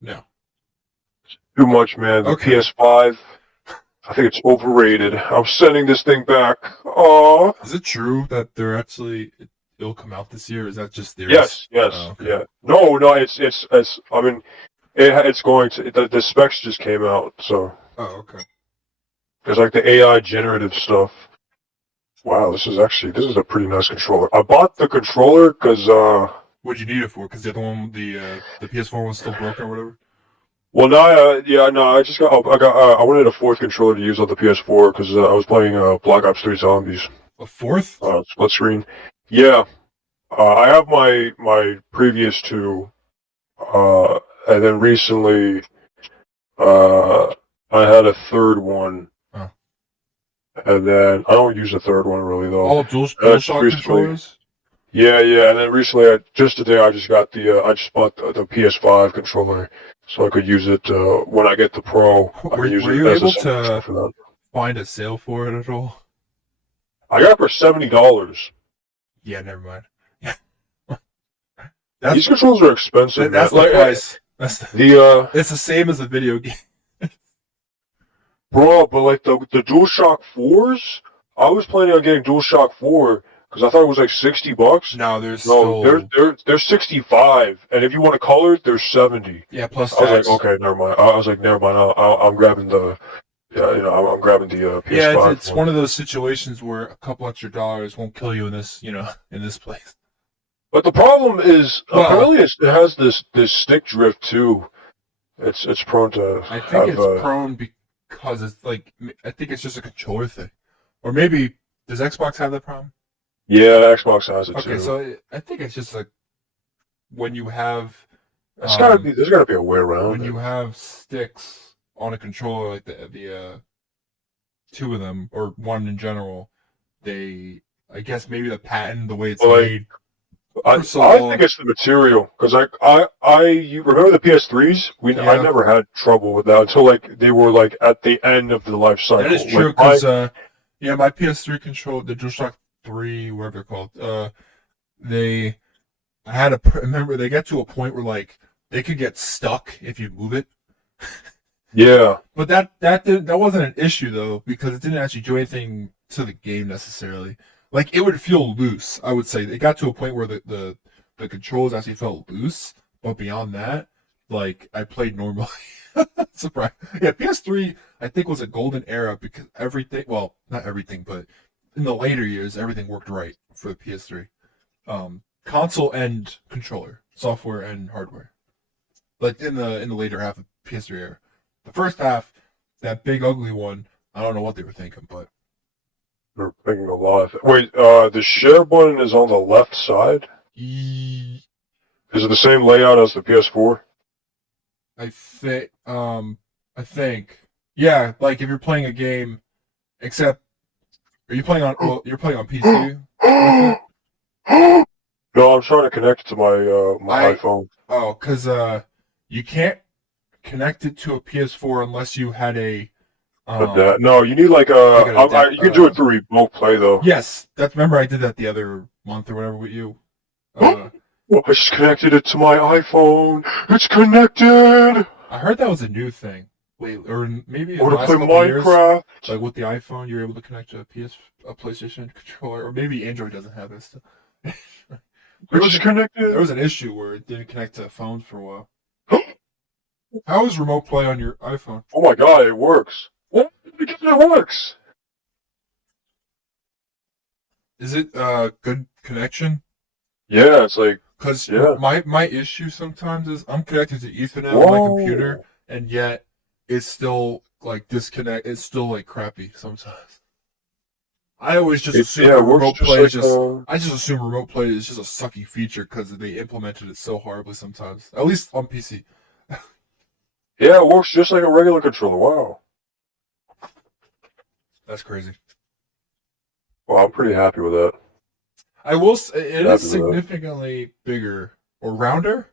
No. Too much, man. The Okay. PS5, I think it's overrated. I'm sending this thing back. Aw. Is it true that they're actually it'll come out this year? Is that just theories? Yes, yes, Oh, okay. yeah. No, no, it's. I mean, it's going to. The specs just came out, so Oh, okay. there's like the AI generative stuff. Wow, this is a pretty nice controller. I bought the controller because What'd you need it for? Because the other one, the PS4 was still broken or whatever. well now yeah no I wanted a fourth controller to use on the PS4 because I was playing Black Ops 3 Zombies A fourth? split screen. Yeah, I have my previous two, and then recently uh I had a third one, Huh. and then I don't use the third one really though. All I dual just shock recently. controllers. Yeah, yeah, and then recently, just today, I just got I just bought the PS5 controller, so I could use it when I get the Pro. I can use Were it you as a able second controller to for that. find a sale for it at all? I got it for $70. Yeah, never mind. These That's controllers are expensive, man. that's the Like price. the It's the same as a video game. bro, but like the DualShock 4s, I was planning on getting DualShock 4 because I thought it was like $60. No, there's No, still they're 65, and if you want to color it, they're 70. yeah plus I was like, tax. okay, never mind. I was like, never mind. I'm grabbing the. Yeah, I'm grabbing the Yeah, PS5 it's one. one of those situations where a couple extra dollars won't kill you in this in this place. But the problem is, Well, apparently, it has this stick drift too. It's prone to I think have. it's prone because it's like I think it's just a controller thing, or maybe does Xbox have that problem? Yeah, Xbox has it Okay, too. so I think it's just like when you have It's gotta um be. There's gotta be a way around when it. you have sticks on a controller like the two of them or one in general, they I guess maybe the patent the way it's But like, made I for so I think long. it's the material because you remember the PS3s? I Yeah, never had trouble with that until like they were like at the end of the life that is cycle. Like true because yeah, my PS3 control the DualShock 3 whatever they're called they I had a remember they get to a point where like they could get stuck if you move it. yeah, But that wasn't an issue though because it didn't actually do anything to the game necessarily. Like it would feel loose. I would say it got to a point where the controls actually felt loose, but beyond that, like I played normally. Surprise! Yeah, PS3 I think was a golden era because everything. Well, not everything, but in the later years, everything worked right for the PS3. Console and controller, software and hardware. Like in the later half of PS3 era. The first half, that big ugly one, I don't know what they were thinking, but they're thinking a lot. Wait, the share button is on the left side. e- Is it the same layout as the PS4? I think I think yeah, like if you're playing a game, except are you playing on well you're playing on PC with it? No, I'm trying to connect it to my I iPhone. oh because you can't connect it to a PS4 unless you had a No, you need like like an you can do it through remote play though. yes that's remember I did that the other month or whatever with you. Uh, Well, I just connected it to my iPhone. It's connected. I heard that was a new thing. Wait, or maybe I in the want to last play couple of years, Minecraft. like with the iPhone, you're able to connect to a PlayStation controller, or maybe Android doesn't have this. there was It's there connected. was an issue where it didn't connect to phones for a while. How is remote play on your iPhone? Oh my god, it works. What? Because it works. Is it good connection? Yeah, it's like Because yeah. my issue sometimes is I'm connected to Ethernet on my computer, Whoa. and yet it's still like disconnect. It's still like crappy sometimes. I always just assume It that works remote just play is like just. I just assume remote play is just a sucky feature because they implemented it so horribly sometimes. At least on PC. yeah, it works just like a regular controller. Wow. That's crazy. Well, I'm pretty happy with that. I will. It is Happy with that. significantly bigger or rounder.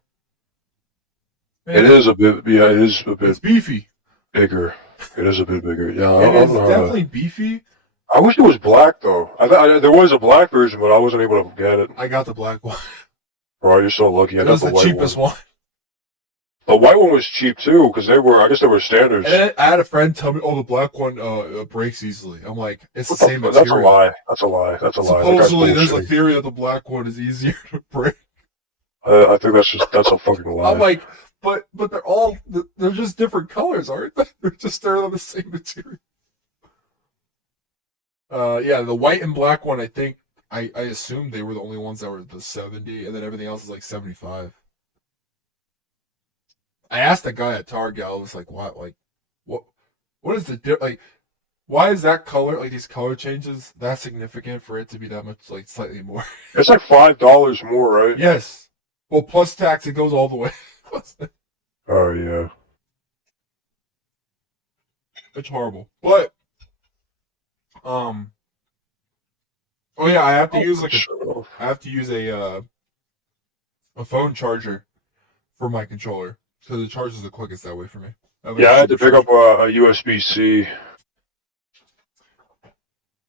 It Maybe is a bit. Yeah, it is a bit it's beefy. bigger. It is a bit bigger. Yeah, I It don't is know how to. definitely beefy. I wish it was black though. There was a black version, but I wasn't able to get it. I got the black one. Bro, you're so lucky. I It got was the the white cheapest one. one. The white one was cheap too, because I guess they were standards. And I had a friend tell me, "Oh, the black one breaks easily." I'm like, "It's the same material." That's a lie. That's a lie. That's a lie. That guy's Supposedly, there's a bullshitting. theory that the black one is easier to break. I think that's a fucking lie. I'm like, but they're just different colors, aren't they? They're the same material. Yeah, the white and black one. I think I assumed they were the only ones that were the 70, and then everything else is like 75. I asked the guy at Target. I was like, "What? Like, what is the like? Why is that color like these color changes that significant for it to be that much like slightly more?" It's like $5 more, right? Yes. Well, plus tax, it goes all the way. Oh yeah. It's horrible. But oh yeah, I have to use a phone charger for my controller because it charges the quickest that way for me. Yeah, I had to pick up a USB-C.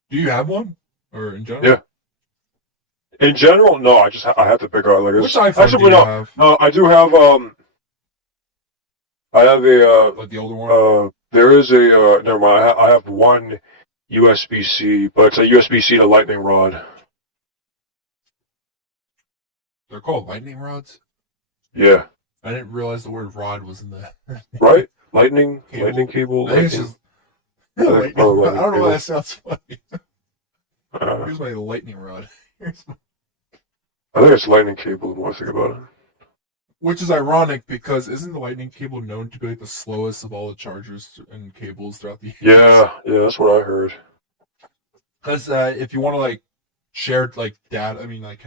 Do you have one, or in general? Yeah. In general, no. I have to pick up like Which iPhone do you have? No, I do have I have a Like the older one? there is a never mind. I have one USB-C, but it's a USB-C to lightning rod. They're called lightning rods. Yeah. I didn't realize the word rod was in there. Right? Lightning I cable. think it's just lightning. I don't know why that sounds funny. Here's my lightning rod. I think it's lightning cable the more I think about it. Which is ironic because isn't the lightning cable known to be like the slowest of all the chargers and cables throughout the years? Yeah, that's what I heard. Because if you want to like share like data, I mean like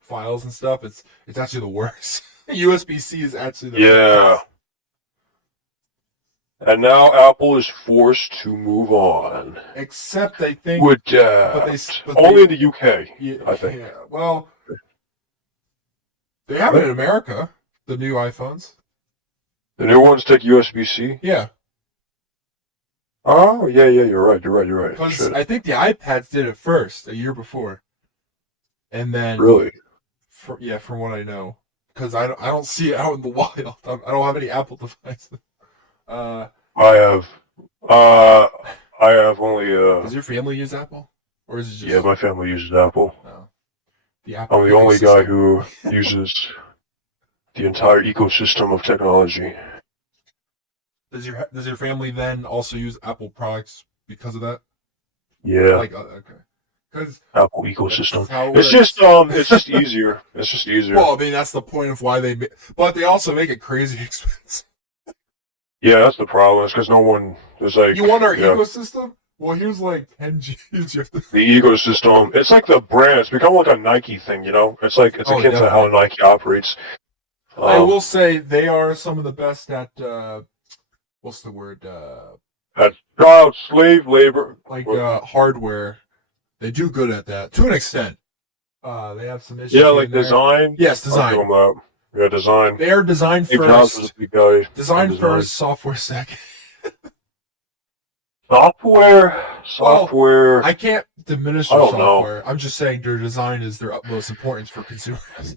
files and stuff, it's actually the worst. USB-C is actually the Yeah. And now Apple is forced to move on. Except I think only in the UK, yeah, I think. Yeah, well, they have it in America. The new iPhones. The new ones take USB-C? Yeah. Oh, yeah, you're right. Because I think the iPads did it first, a year before. And then... Really? From what I know. Because I don't see it out in the wild. I don't have any Apple devices. I have only... Does your family use Apple? Or is it just... Yeah, my family uses Apple. No. The Apple I'm the only guy who uses the entire ecosystem of technology. Does your family then also use Apple products because of that? Yeah. Like okay. Because Apple ecosystem. It's just easier. It's just easier. Well, I mean that's the point of why but they also make it crazy expensive. Yeah, that's the problem. It's because no one is like. You want our ecosystem? Well, here's like 10 G's. You have to... The ecosystem. It's like the brand. It's become like a Nike thing, you know? It's like, it's akin to how Nike operates. I will say they are some of the best at, what's the word? At child slave labor. Like, hardware. They do good at that, to an extent. They have some issues. Yeah, like design. Yes, design. Yeah, design. They are design first. Design first, software second. Software. Well, I can't diminish their software. I'm just saying their design is their utmost importance for consumers.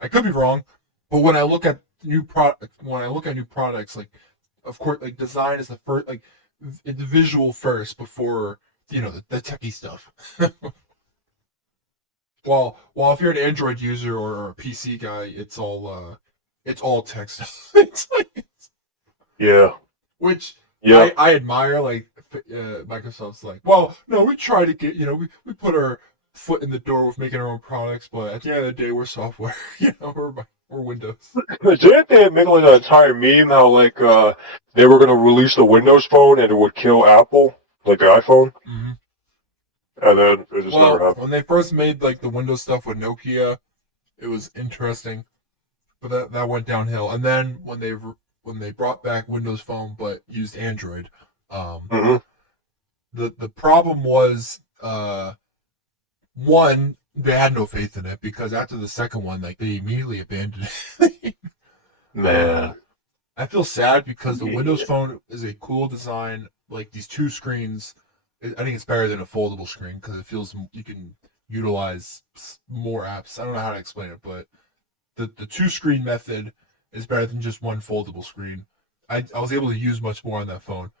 I could be wrong, but when I look at new products, like, of course, like design is the first, like the visual first before the techie stuff. While if you're an Android user or a PC guy, it's all text. Yeah. Which I admire. Like Microsoft's like, well, no, we try to get we put our foot in the door with making our own products, but at the end of the day, we're software. We're Windows. Didn't they make like an entire meme how like they were gonna release the Windows Phone and it would kill Apple, like the iPhone? Mm-hmm. And then it just never happened. When they first made like the Windows stuff with Nokia, it was interesting, but that went downhill. And then when they brought back Windows Phone but used Android, the problem was one, they had no faith in it because after the second one, like they immediately abandoned it. Man, I feel sad because the Windows Phone is a cool design. Like these two screens, I think it's better than a foldable screen because it feels you can utilize more apps. I don't know how to explain it, but the two screen method is better than just one foldable screen. I was able to use much more on that phone.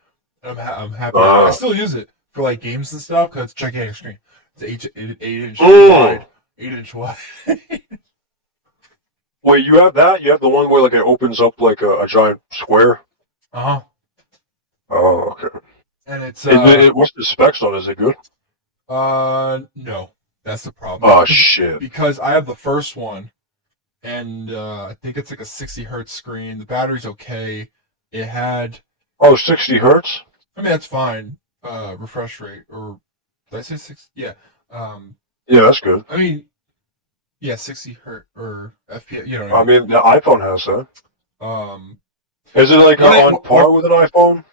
I'm happy. I still use it for like games and stuff because it's a gigantic screen. It's 8-inch wide, 8-inch wide. Wait, you have that? You have the one where like it opens up like a giant square? Uh-huh. Oh, okay. And it's what's the specs on it? Is it good? no. That's the problem. Oh shit. Because I have the first one, and I think it's like a 60 hertz screen. The battery's okay. It had 60 hertz? I mean that's fine. Refresh rate, or did I say 60? Yeah. Yeah, that's good. I mean, yeah, 60 hertz or FPS. You know. I mean, the iPhone has that. Is it like What I- on par with an iPhone?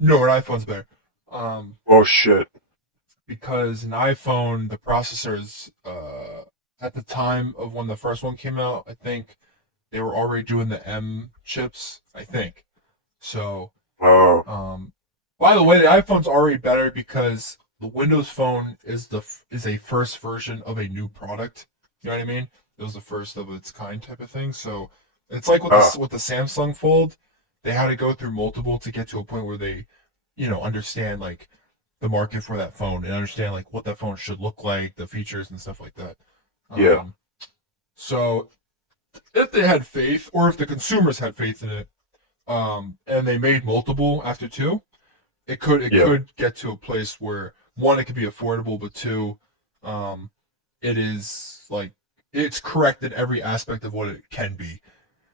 No, an iPhone's better. Oh shit. Because an iPhone, the processors, at the time of when the first one came out, I think they were already doing the M chips. I think. So, Oh. by the way, the iPhone's already better because the Windows Phone is a first version of a new product. You know what I mean? It was the first of its kind type of thing. So it's like with the Samsung Fold, they had to go through multiple to get to a point where they, understand like the market for that phone and understand like what that phone should look like, the features and stuff like that. Yeah. So if they had faith, or if the consumers had faith in it, and they made multiple after two, it could get to a place where one, it could be affordable, but two, it is like it's correct in every aspect of what it can be.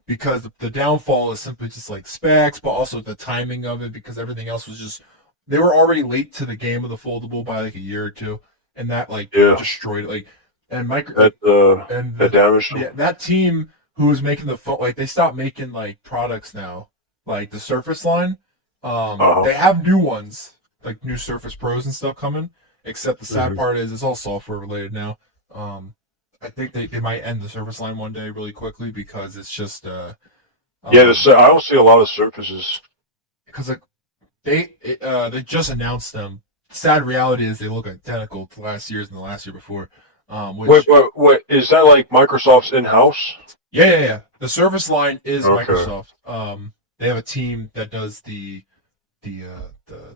Because the downfall is simply just like specs, but also the timing of it, because everything else was just they were already late to the game of the foldable by like a year or two, and that destroyed it. Like and that damaged them. Yeah, that team who was making the phone, like they stopped making like products now, like the Surface line. They have new ones, like new Surface Pros and stuff coming. Except the sad part is it's all software related now. I think they might end the Surface line one day really quickly because it's just I don't see a lot of Surfaces. Because like they just announced them. Sad reality is they look identical to last year's and the last year before. Wait, is that like Microsoft's in-house? Yeah. The Surface line is Okay. Microsoft. They have a team that does the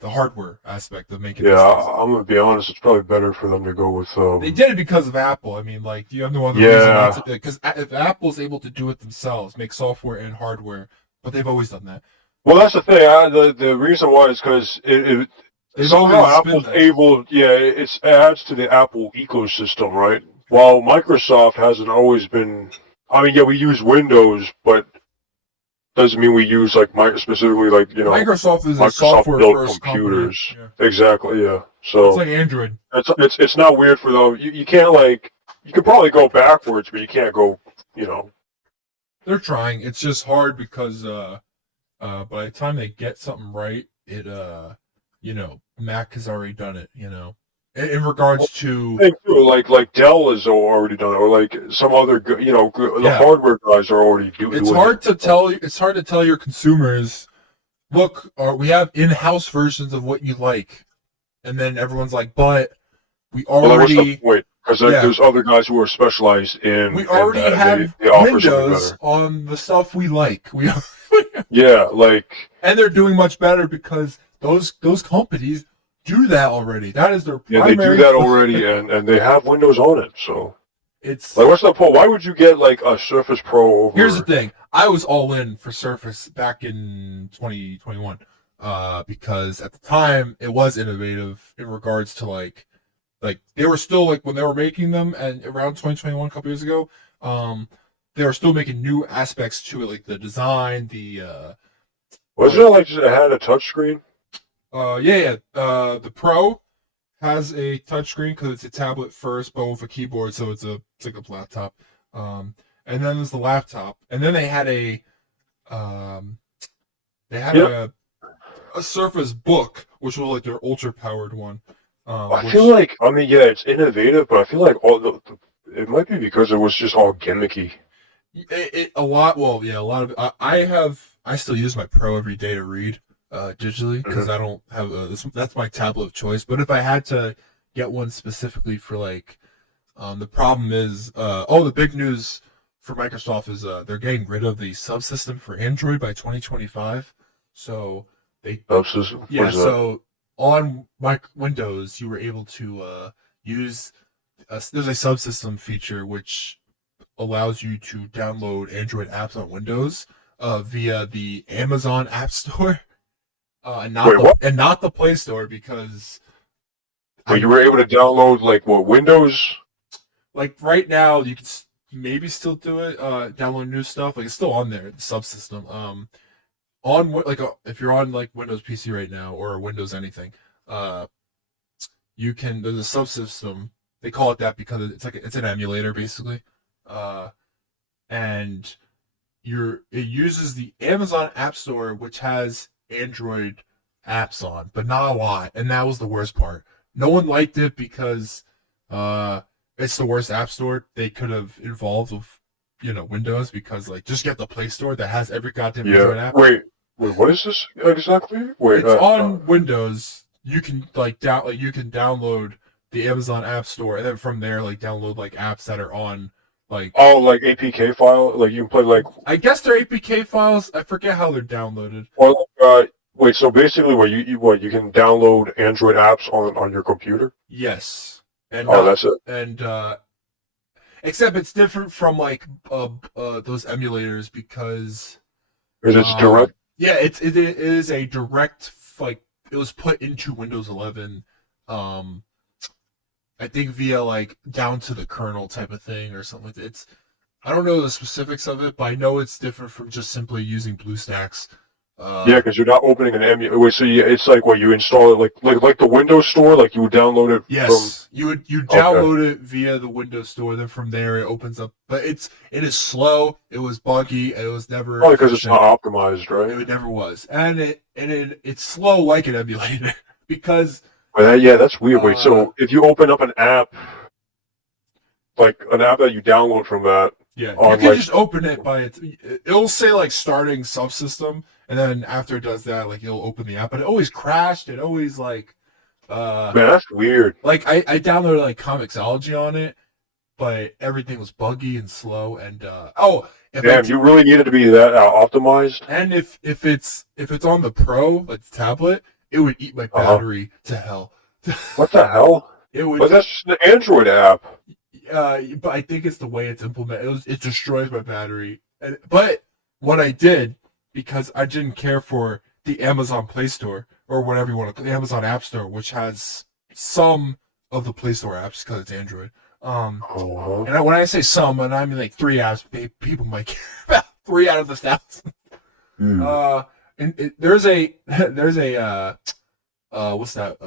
hardware aspect of making. Yeah, I'm gonna be honest. It's probably better for them to go with. They did it because of Apple. I mean, like, you have no other reason not to. Because if Apple's able to do it themselves, make software and hardware, but they've always done that. Well, that's the thing. The reason why is because somehow Apple's able. Yeah, it adds to the Apple ecosystem, right? While Microsoft hasn't always been. I mean, yeah, we use Windows, but doesn't mean we use specifically Microsoft is a Microsoft software built first computers. company. Exactly, yeah. So it's like Android. It's not weird for them. You can't you could probably go backwards, but you can't go. They're trying. It's just hard because by the time they get something right, it Mac has already done it. In regards to like Dell has already done it, or like some other the hardware guys are already doing it. It's hard to tell your consumers, look, we have in-house versions of what you like, and then everyone's like, but we already because there's other guys who are specialized in. We already have they offer Windows on the stuff we like. And they're doing much better because those companies do that already. That is their primary. Yeah, they do that already, and they have Windows on it. So it's what's the point? Why would you get like a Surface Pro over? Here's the thing. I was all in for Surface back in 2021, because at the time it was innovative in regards to like they were still when they were making them, and around 2021, a couple years ago, they were still making new aspects to it, like the design, wasn't it like it had a touchscreen? The Pro has a touchscreen because it's a tablet first, but with a keyboard, so it's like a laptop. And then there's the laptop, and then they had a Surface Book, which was like their ultra powered one. I feel like it's innovative, but I feel like it might be because it was just all gimmicky. A lot of I still use my Pro every day to read digitally because I don't have that's my tablet of choice. But if I had to get one specifically for the problem is the big news for Microsoft is they're getting rid of the subsystem for Android by 2025. So they Subsystem? What yeah, is that? so on Windows you were able to use there's a subsystem feature which allows you to download Android apps on Windows via the Amazon App Store and not Wait, what? and not the Play Store because But you were able to download, like, what, Windows? like right now you can maybe still do it download new stuff like it's still on there the subsystem on like if you're on like Windows PC right now or Windows anything you can there's a subsystem they call it that because it's an emulator basically and it uses the Amazon App Store which has Android apps on but not a lot and that was the worst part. No one liked it because it's the worst app store they could have involved with, Windows because like just get the Play Store that has every goddamn Android app. Wait, what is this exactly? Wait, It's on Windows. You can you can download the Amazon App Store and then from there like download like apps that are on like like APK file, like you can play like. I guess they're APK files. I forget how they're downloaded. Or wait, so basically, you can download Android apps on your computer? Yes. And that's it. And except it's different from like those emulators because Because it's direct. yeah, it is a direct like it was put into Windows 11. I think via like down to the kernel type of thing or something like that. I don't know the specifics of it, but I know it's different from just simply using BlueStacks. Yeah, because you're not opening an emulator. Wait, so it's like what you install it like the Windows Store, like you would download it. Yes, you download it via the Windows Store. Then from there it opens up, but it is slow. It was buggy. It was never Probably because it's not optimized, right? It never was, and it's slow like an emulator because. But that's weird. Wait, so if you open up an app, like an app that you download from that, yeah, you can just open it by it. It'll say like starting subsystem. And then after it does that, like it'll open the app, but it always crashed. It always like, man, that's weird. Like I downloaded like Comixology on it, but everything was buggy and slow. And you really needed to be that optimized. And if it's on the Pro, like the tablet, it would eat my battery to hell. What the hell? It would. But that's just an Android app. But I think it's the way it's implemented. It destroys my battery. But what I did. Because I didn't care for the Amazon Play Store or whatever you want to call the Amazon App Store, which has some of the Play Store apps because it's Android. And when I say some, and I mean like 3 apps, people might care about 3 out of the 1,000. And there's a what's that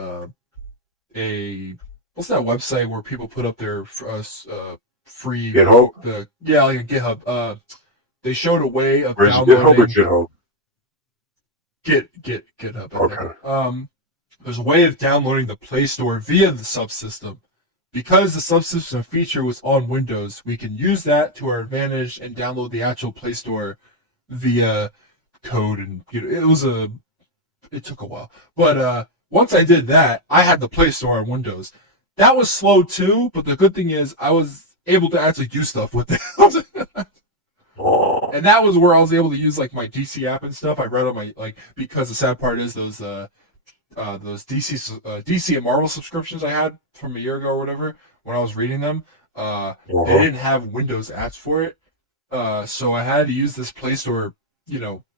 website where people put up their free GitHub? Like a GitHub. They showed a way of downloading. GitHub or GitHub? GitHub. Okay. There's a way of downloading the Play Store via the subsystem. Because the subsystem feature was on Windows, we can use that to our advantage and download the actual Play Store via code. And it took a while, but once I did that, I had the Play Store on Windows. That was slow too, but the good thing is I was able to actually do stuff with it. And that was where I was able to use like my DC app and stuff. I read on my because the sad part is those DC and Marvel subscriptions I had from a year ago or whatever when I was reading them, they didn't have Windows apps for it. So I had to use this Play Store,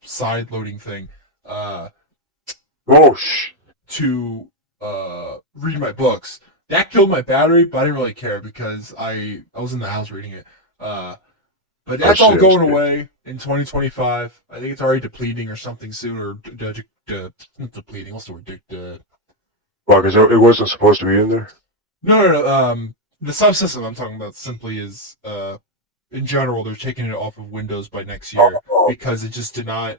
side loading thing, to read my books. That killed my battery, but I didn't really care because I was in the house reading it. But that's all going away in 2025. I think it's already depleting or something soon, or not depleting. What's the word? Well, because it wasn't supposed to be in there. No. The subsystem I'm talking about simply is, in general, they're taking it off of Windows by next year because it just did not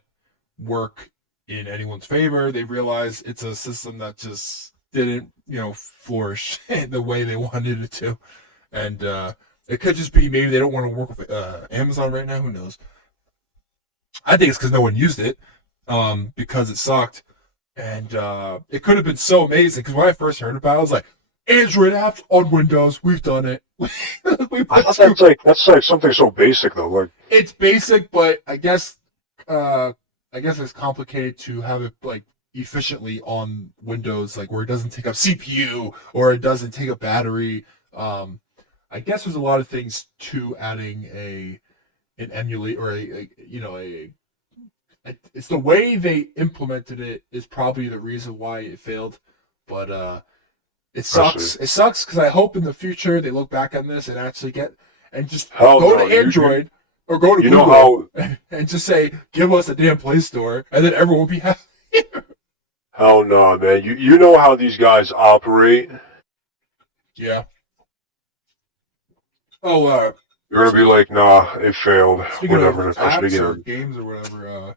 work in anyone's favor. They realized it's a system that just didn't, flourish the way they wanted it to, and it could just be maybe they don't want to work with Amazon right now. Who knows? I think it's because no one used it, because it sucked, and it could have been so amazing. Because when I first heard about it, I was like, Android apps on Windows, we've done it. we I put thought that's like something so basic though. Like it's basic, but I guess it's complicated to have it like efficiently on Windows, like where it doesn't take up CPU or it doesn't take up battery. I guess there's a lot of things to adding an emulate or it's the way they implemented it is probably the reason why it failed, but it sucks. It sucks because I hope in the future they look back on this and actually get and just hell go no, to Android or go to you Google know how and just say, "Give us a damn Play Store," and then everyone will be happy. hell no, man. You know how these guys operate. Yeah. Oh, You're gonna be like, nah, it failed. speaking Whatever. of That's apps or again. games or whatever,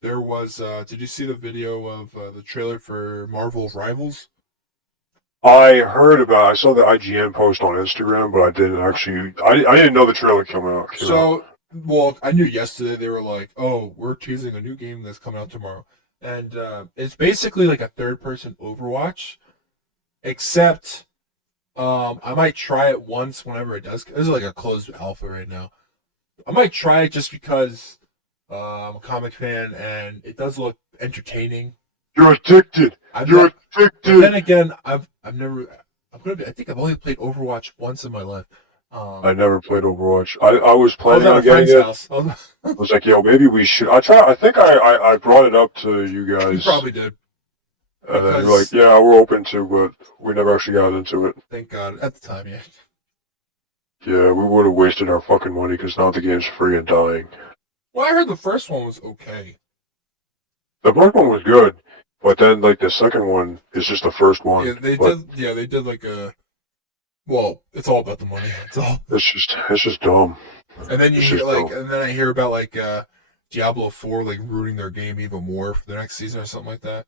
there was. Did you see the video of the trailer for Marvel Rivals? I saw the IGN post on Instagram, but I didn't actually. I didn't know the trailer came out. So, well, I knew yesterday they were like, "Oh, we're teasing a new game that's coming out tomorrow," and it's basically like a third-person Overwatch, except I might try it once whenever it does. This is like a closed alpha right now. I might try it just because I'm a comic fan and it does look entertaining. You're addicted. You're But addicted. then again, I've never. I think I've only played Overwatch once in my life. I never played Overwatch. I was I was planning at on a getting friend's it. house. I was like, yo, maybe we should. I think I brought it up to you You guys, probably did. and then you're like, yeah, we're open to, but we never actually got into it. Thank God. At the time, yeah. Yeah, we would have wasted our fucking money because now the game's free and dying. Well, I heard the first one was okay. The first one was good, but then like the second one is just the first one. Yeah, they but did. Yeah, they did like a. Well, it's all about the money. It's all. It's just dumb. And then you It's hear just like, dumb. and then I hear about like Diablo 4 like ruining their game even more for the next season or something like that.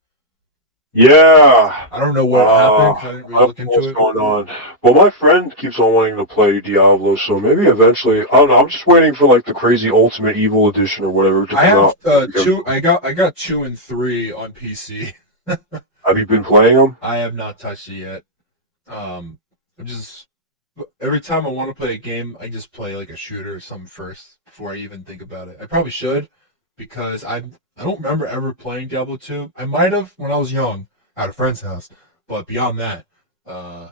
Yeah. I don't know what happened 'cause I didn't I really don't look know into what's it. going on. Well, my friend keeps on wanting to play Diablo, so maybe eventually. I don't know. I'm just waiting for like the crazy Ultimate Evil Edition or whatever to I come have out. two. I got 2 and 3 on PC. Have you been playing them? I have not touched it yet. I'm just every time I want to play a game, I just play like a shooter or something first before I even think about it. I probably should because I don't remember ever playing Diablo 2. I might have when I was young at a friend's house, but beyond that, uh,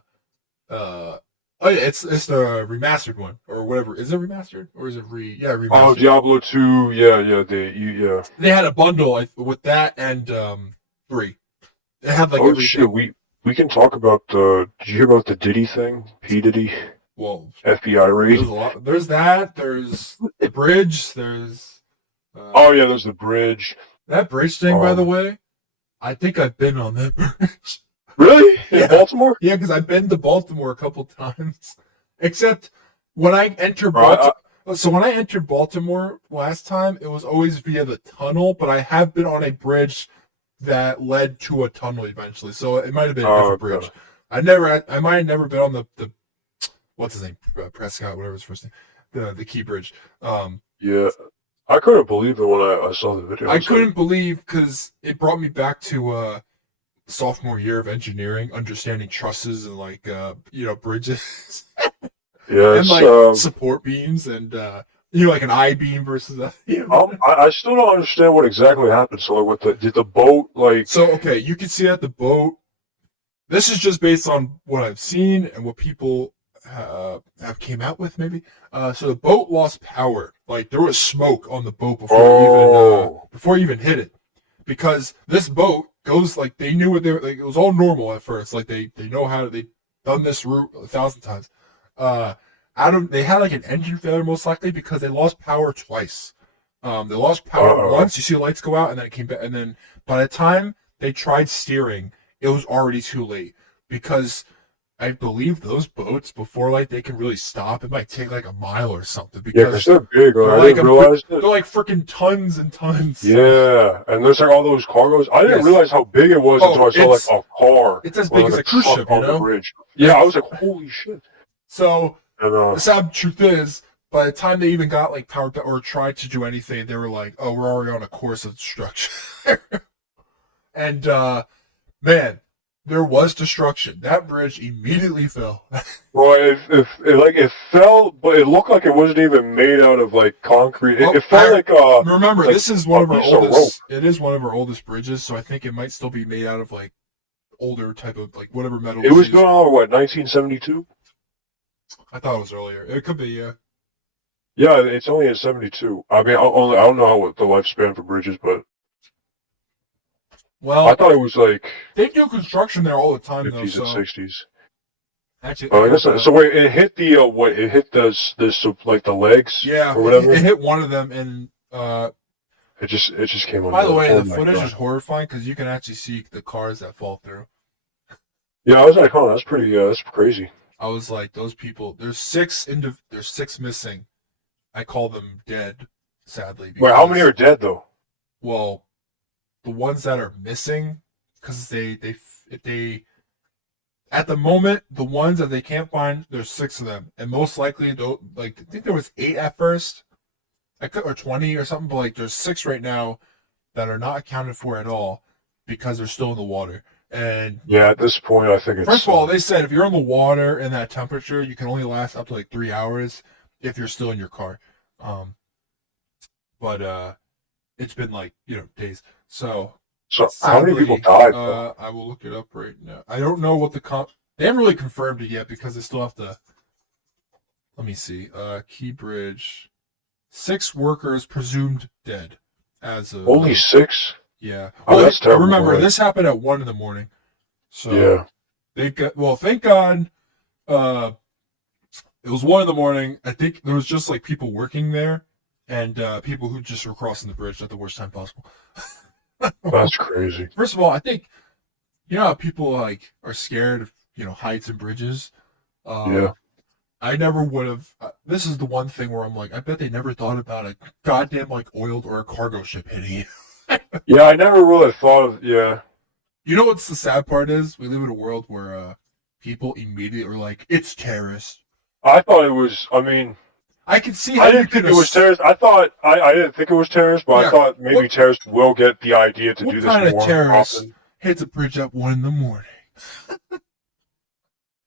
oh yeah, it's the remastered one or whatever. Is it remastered or is it Oh, remastered? Diablo 2. Yeah. They had a bundle with that and 3. They had like Oh everything. shit, we can talk about the. Did you hear about the Diddy thing? P Diddy Well, FBI raid. there's a lot. There's that. There's the bridge. There's Oh yeah, there's the bridge. that bridge thing. By the way, I think I've been on that bridge. Really? In Yeah. Baltimore? Yeah, because I've been to Baltimore a couple times. Except when I entered Right, Baltimore. So when I entered Baltimore last time, it was always via the tunnel, but I have been on a bridge that led to a tunnel eventually. So it might have been a different bridge. I might have never been on the what's his name, Prescott, whatever his first name, the Key Bridge. Yeah. I couldn't believe it when I saw the video. I couldn't believe because it brought me back to sophomore year of engineering, understanding trusses and like bridges Yeah, and like support beams and like an I beam versus a. I still don't understand what exactly happened. So like, did the boat like? So okay, you can see that the boat. This is just based on what I've seen and what people have came out with, maybe. So the boat lost power. Like there was smoke on the boat before you even hit it, because this boat goes like they knew what they were. Like, it was all normal at first. Like they know how they done this route 1,000 times. They had like an engine failure most likely because they lost power twice. They lost power once. You see the lights go out, and then it came back. And then by the time they tried steering, it was already too late because I believe those boats before like they can really stop, it might take like a mile or something because they're big. I like didn't realize it. they're like freaking tons and tons. Yeah, and there's like all those cargoes. I didn't realize how big it was until I saw like a car. It's as big as a cruise ship, on the bridge. Yeah, I was like, holy shit. So And, the sad truth is, by the time they even got like power or tried to do anything, they were like, "Oh, we're already on a course of destruction." And man, there was destruction. That bridge immediately fell. Well, it fell, but it looked like it wasn't even made out of like concrete. Well, It felt like remember, like this is one a of our piece of rope. oldest. It is one of our oldest bridges, so I think it might still be made out of like older type of like whatever metal. It was going on what 1972. I thought it was earlier. It could be, yeah. Yeah, it's only in 72. I mean, I don't know what the lifespan for bridges, but Well, I thought it was like they do construction there all the time, 50s though. and So 60s. actually, I guess so. Wait, it hit the what? It hit this like the legs, yeah, or whatever. it hit one of them, and It just came on. by the way, oh the my footage God. is horrifying because you can actually see the cars that fall through. Yeah, I was like, oh, that's pretty. That's crazy. I was like, those people. There's six missing. I call them dead, sadly. Wait, how many are dead though? Well, the ones that are missing, because they at the moment, the ones that they can't find, there's 6 of them, and most likely, like I think there was 8 at first, or 20 or something, but like there's 6 right now that are not accounted for at all because they're still in the water. And Yeah, at this point, I think it's. first of all, they said if you're in the water in that temperature, you can only last up to like 3 hours if you're still in your car. But it's been like days. So how many sadly, people died? I will look it up right now. I don't know what they haven't really confirmed it yet because they still have to. Let me see. Key Bridge, 6 workers presumed dead as of Only 6. yeah. Oh, Well, that's terrible. remember this happened at 1 a.m. So Yeah. thank God. It was 1 a.m. I think there was just like people working there, and people who just were crossing the bridge at the worst time possible. That's crazy. First of all, I think how people like are scared of heights and bridges. Yeah. I never would have. This is the one thing where I'm like, I bet they never thought about a goddamn like oiled or a cargo ship hitting you. Yeah, I never really thought of. Yeah. You know what's the sad part is? We live in a world where people immediately are like, it's terrorist. I thought it was. I mean, I can see how I didn't think it was terrorist. I thought I didn't think it was terrorist, but Yeah. I thought maybe terrorists will get the idea to What do this kind of more terrorist often. hits a bridge at 1 a.m?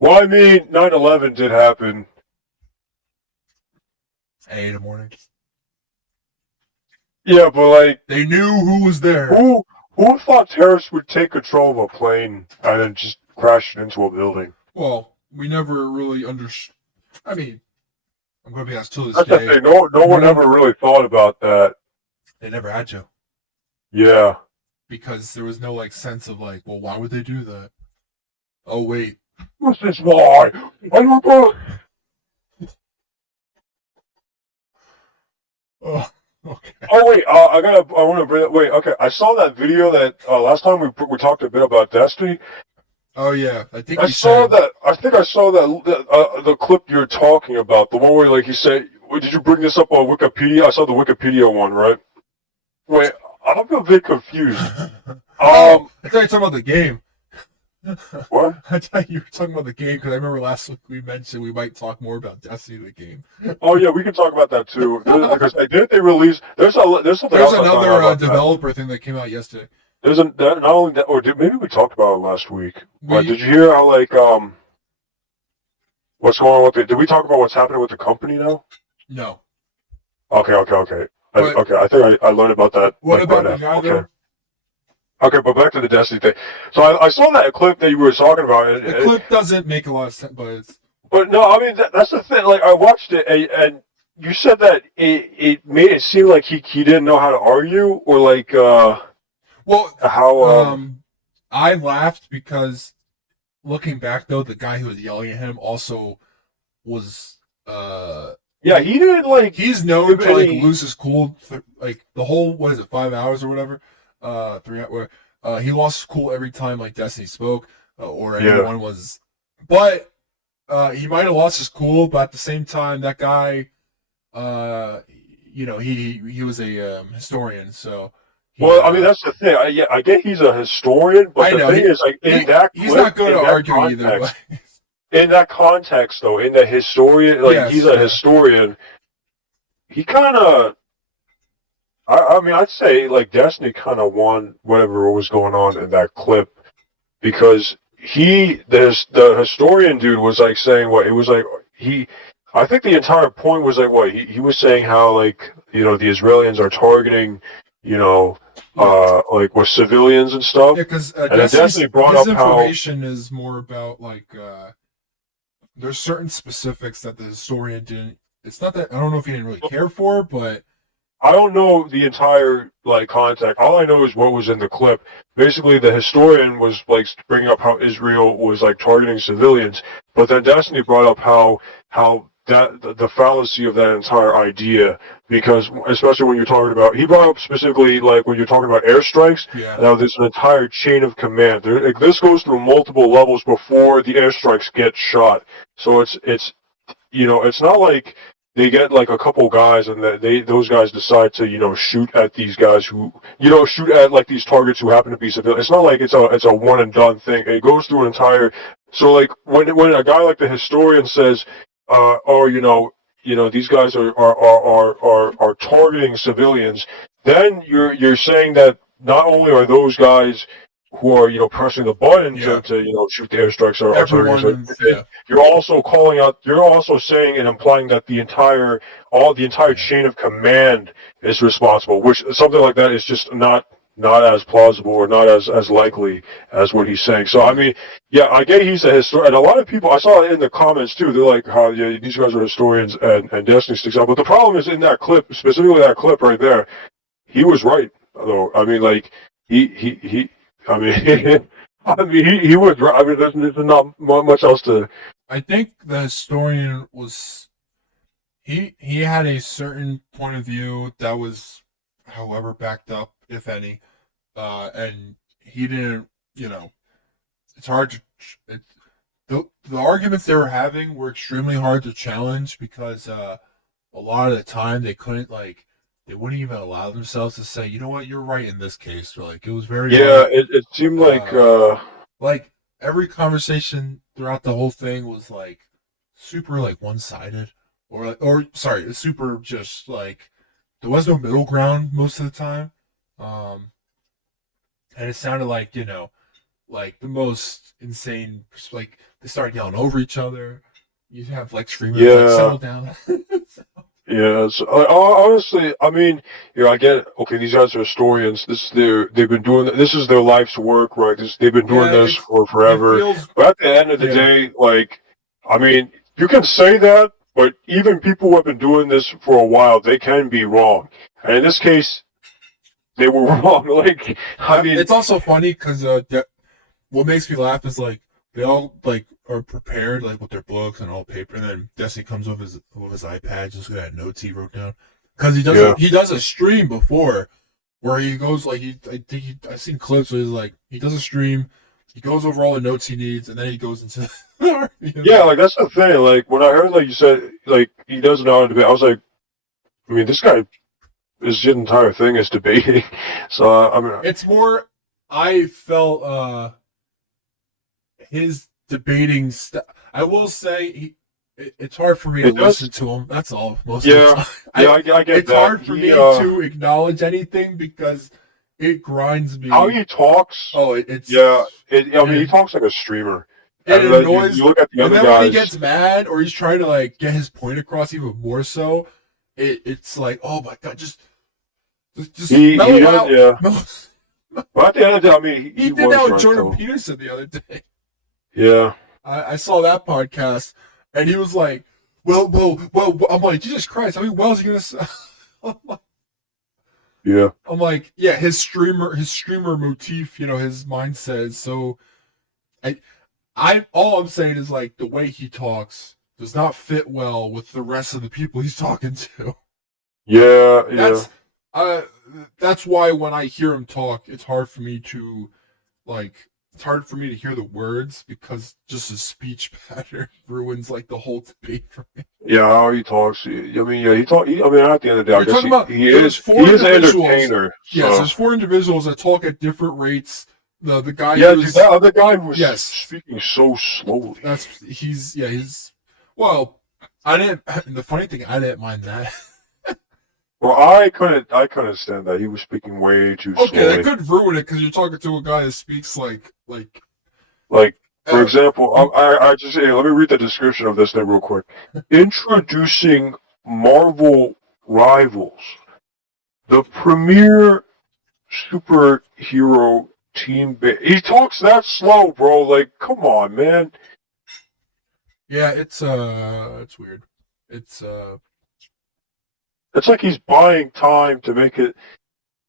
Well, I mean, 9/11 did happen. At 8 a.m. Yeah, but like, They knew who was there. who thought terrorists would take control of a plane and then just crash it into a building? Well, we never really understood. I mean, I'm going to be honest, till this That's the day, thing. No one ever really thought about that. they never had to. Yeah. Because there was no like sense of like, well, why would they do that? Oh wait, This is why. I don't know. oh okay. Oh wait, I want to bring. Wait, okay. I saw that video that last time we talked a bit about Destiny. Oh yeah, I think I saw that. I think I saw that the clip you're talking about, the one where like you say, did you bring this up on Wikipedia? I saw the Wikipedia one, right? Wait, I'm a bit confused. Oh, I thought you were talking about the game. What? I thought you were talking about the game because I remember last week we mentioned we might talk more about Destiny the game. Oh yeah, we can talk about that too. Because didn't they release? There's something There's else I found out another about that. developer thing that came out yesterday. There's not only that, or maybe we talked about it last week. But We- did you hear how like what's going on with it? Did we talk about what's happening with the company now? No. Okay. But- Okay, I think I learned about that. What like, about right the guy after. though? Okay, but back to the Destiny thing. So I saw that clip that you were talking about. The clip doesn't make a lot of sense, but it's But no, I mean that's the thing. Like I watched it, and you said that it made it seem like he didn't know how to argue, or like well. how I laughed because looking back though, the guy who was yelling at him also was yeah, he didn't like. he's known to like any- lose his cool for, like the whole 5 hours or whatever 3 hours he lost his cool every time like Destiny spoke or Yeah. anyone was, but he might have lost his cool, but at the same time that guy he was a historian, so Well, I mean that's the thing. I get he's a historian, but I know, the thing is like in that he's clip, not good in at that arguing either, context- but in that context, though, in the historian, like Yes, he's a yeah. historian, he kind of, I mean, I'd say like Destiny kind of won whatever was going on in that clip because the historian dude was like saying what it was like I think the entire point was like what he was saying how like the Israelis are targeting like with civilians and stuff. Yeah, because And then Destiny brought up how information is more about like there's certain specifics that the historian didn't. It's not that I don't know if he didn't really care for, but I don't know the entire like context. All I know is what was in the clip. Basically, the historian was like bringing up how Israel was like targeting civilians, but then Destiny brought up how that the fallacy of that entire idea, because especially when you're talking about, he brought up specifically like when you're talking about airstrikes. yeah, Now there's an entire chain of command. Like, this goes through multiple levels before the airstrikes get shot. So it's it's not like they get like a couple guys and those guys decide to shoot at these guys who shoot at like these targets who happen to be civilian. It's not like it's a one and done thing. It goes through an entire. So like when a guy like the historian says, oh these guys are targeting civilians, then you're saying that not only are those guys who are pressing the buttons to shoot the airstrikes are targeting civilians, yeah. you're also calling out. You're also saying and implying that the entire chain of command is responsible, which something like that is just not as plausible or not as likely as what he's saying. So I mean, yeah, I get he's a historian, and a lot of people I saw it in the comments too. They're like, "How these guys are historians," and Destiny sticks out. But the problem is in that clip, specifically that clip right there, he was right. Though I mean, like he I mean. I mean, he would. I mean, there's not much else to. I think the historian was he had a certain point of view that was, however, backed up, if any, and he didn't. It's hard to. The arguments they were having were extremely hard to challenge because a lot of the time they couldn't like. They wouldn't even allow themselves to say, you know what, you're right in this case. Or like it was very Yeah, it seemed like every conversation throughout the whole thing was like super like one sided or sorry, super just like there was no middle ground most of the time. And it sounded like, like the most insane like they started yelling over each other. You'd have like streamers like settle down. Yeah, so, honestly, I mean, I get it. Okay, these guys are historians. They've been doing this is their life's work, right? They've been doing this for forever. But at the end of the day, like, I mean, you can say that, but even people who have been doing this for a while, they can be wrong. And in this case, they were wrong. Like, I mean, it's also funny because what makes me laugh is like they all like are prepared like with their books and all paper, and then Destiny comes with his iPad, just got notes he wrote down because he does a stream before where he goes like I've seen clips where he's like he does a stream, he goes over all the notes he needs, and then he goes into yeah, like that's the thing. Like when I heard like you said like he does an hour debate, I was like, I mean this guy, his entire thing is debating. So I mean, it's more. I felt his debating I will say it's hard for me to listen to him. That's all. Most of the time. I get it's that. hard for me to acknowledge anything because it grinds me. How he talks. Oh, it's I mean, he talks like a streamer. It annoys. You look at the other then guys. when he gets mad or he's trying to like get his point across even more so, it's like, oh my god, just mellow out. Yeah. But at the end of the day, I mean, he did that with Jordan Peterson the other day. Yeah. I saw that podcast, and he was like, well, I'm like, Jesus Christ, how many wells are you going to say? Yeah. I'm like, yeah, his streamer motif, his mindset is so, all I'm saying is like, the way he talks does not fit well with the rest of the people he's talking to. Yeah. That's why when I hear him talk, it's hard for me to, like, it's hard for me to hear the words because just his speech pattern ruins like the whole debate for me. Yeah, how he talks. I mean, yeah, I mean, at the end of the day, I guess he is an entertainer. Yes, there's 4 individuals that talk at different rates. The guy, that other guy was speaking so slowly. He's. Well, I didn't. The funny thing, I didn't mind that. Well, I couldn't stand that. He was speaking way too slowly. Okay, that could ruin it because you're talking to a guy that speaks like For example, I just let me read the description of this thing real quick. Introducing Marvel Rivals, the premier superhero team. He talks that slow, bro. Like, come on, man. Yeah, it's weird. It's It's like he's buying time to make it.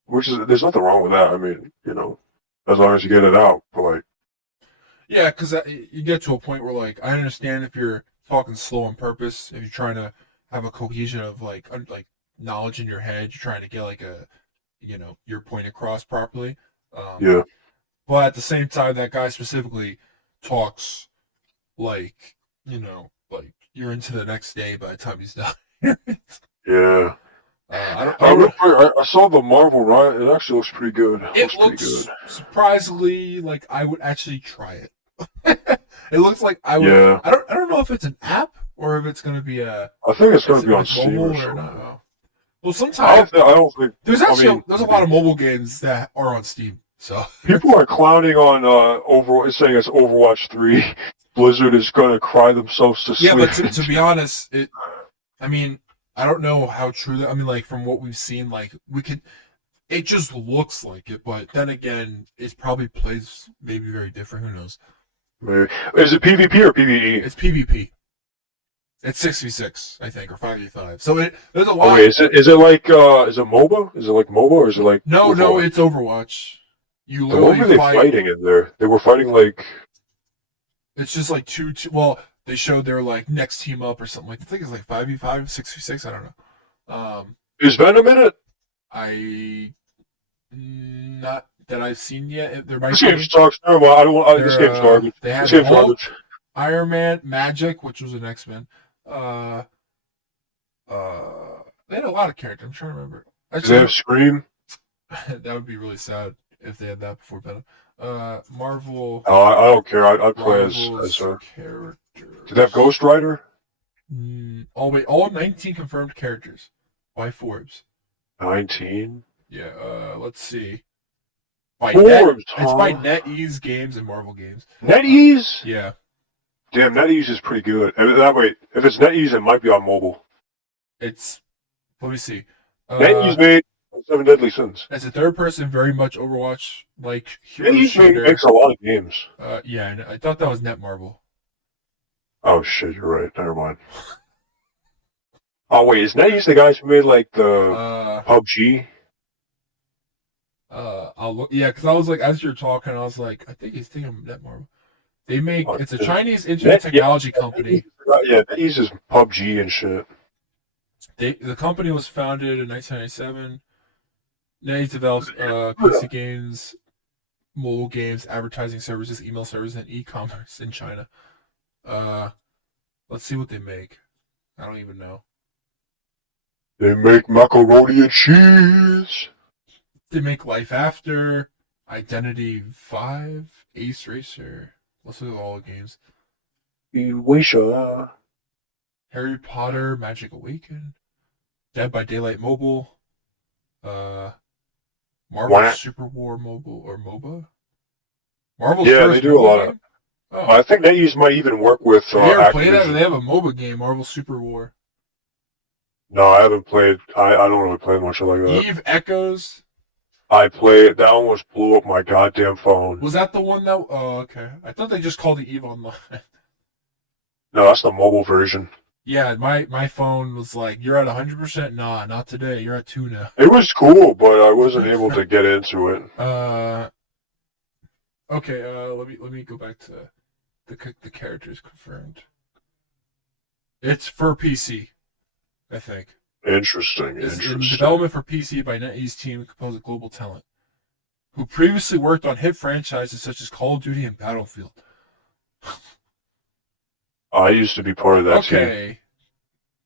Which is, there's nothing wrong with that. I mean, as long as you get it out. But like, yeah, because you get to a point where like I understand if you're talking slow on purpose, if you're trying to have a cohesion of like knowledge in your head, you're trying to get like your point across properly. yeah, But at the same time, that guy specifically talks like like you're into the next day by the time he's done. yeah. I saw the Marvel Riot. It actually looks pretty good. It looks surprisingly like I would actually try it. It looks like I would. Yeah. I don't know if it's an app or if it's going to be a. I think it's going to be on Steam or or something. not. Well, sometimes I don't think there's actually there's a lot of mobile games that are on Steam. So people are clowning on Overwatch, saying it's Overwatch 3. Blizzard is going to cry themselves to sleep. yeah, but to be honest, I mean, I don't know how true that. I mean, like from what we've seen, like we could. It just looks like it, but then again, it probably plays maybe very different. Who knows? Maybe. Is it PvP or PvE? It's PvP. It's 6v6, I think, or 5v5. So there's a lot. Oh wait, is it like is it MOBA? Is it like MOBA or is it like No, it's Overwatch. You so what were they fighting in there? They were fighting like it's just like two. Well, they showed their like next team up or something like. I think it's like 5v5, 6v6. I don't know. Is Venom in it? Not that I've seen yet. There might This be. game sucks. Never mind. I don't want. This game's garbage. They had this game's Hulk, garbage. Iron Man, Magic, which was an X-Men. They had a lot of characters. I'm trying to remember. Do they have Scream? That would be really sad if they had that before Venom. Marvel. Oh, I don't care. I'd play as her. Characters. Did they have Ghost Rider? All 19 confirmed characters by Forbes. 19. Yeah. Let's see. Forbes. It's by NetEase Games and Marvel Games. NetEase? Yeah. Damn, NetEase is pretty good. That way, if it's NetEase, it might be on mobile. It's. Let me see. NetEase made 7 Deadly Sins. As a third-person, very much Overwatch-like hero NetEase shooter. makes a lot of games. Yeah, I thought that was Netmarble. Oh shit, you're right. Never mind. Oh wait, is NetEase the guys who made like the PUBG? I'll look. Yeah, because I was like, as you're talking, I was like, I think he's thinking of Netmarble. They make it's a Chinese internet technology company. Yeah, NetEase is PUBG and shit. The company was founded in 1997. NetEase develops PC games, mobile games, advertising services, email services, and e-commerce in China. Let's see what they make. I don't even know. They make macaroni and cheese. They make Life After, Identity 5, Ace Racer. Let's look at all the games. Harry Potter, Magic Awakened, Dead by Daylight Mobile, Marvel Super War Mobile or MOBA. Marvel's yeah, they do a lot of. Oh. I think NetEase might even work with. Have you ever played that? They have a MOBA game, Marvel Super War. No, I haven't played. I don't really play much like that. Eve Echoes. I played. That almost blew up my goddamn phone. Was that the one that? Oh, okay. I thought they just called it Eve Online. No, that's the mobile version. Yeah, my phone was like, "You're at 100%." Nah, not today. You're at 2 now. It was cool, but I wasn't able to get into it. Okay. Let me go back to the characters confirmed. It's for PC, I think. Interesting. It's in development for PC by NetEase team composed of global talent, who previously worked on hit franchises such as Call of Duty and Battlefield. I used to be part of that team. Okay.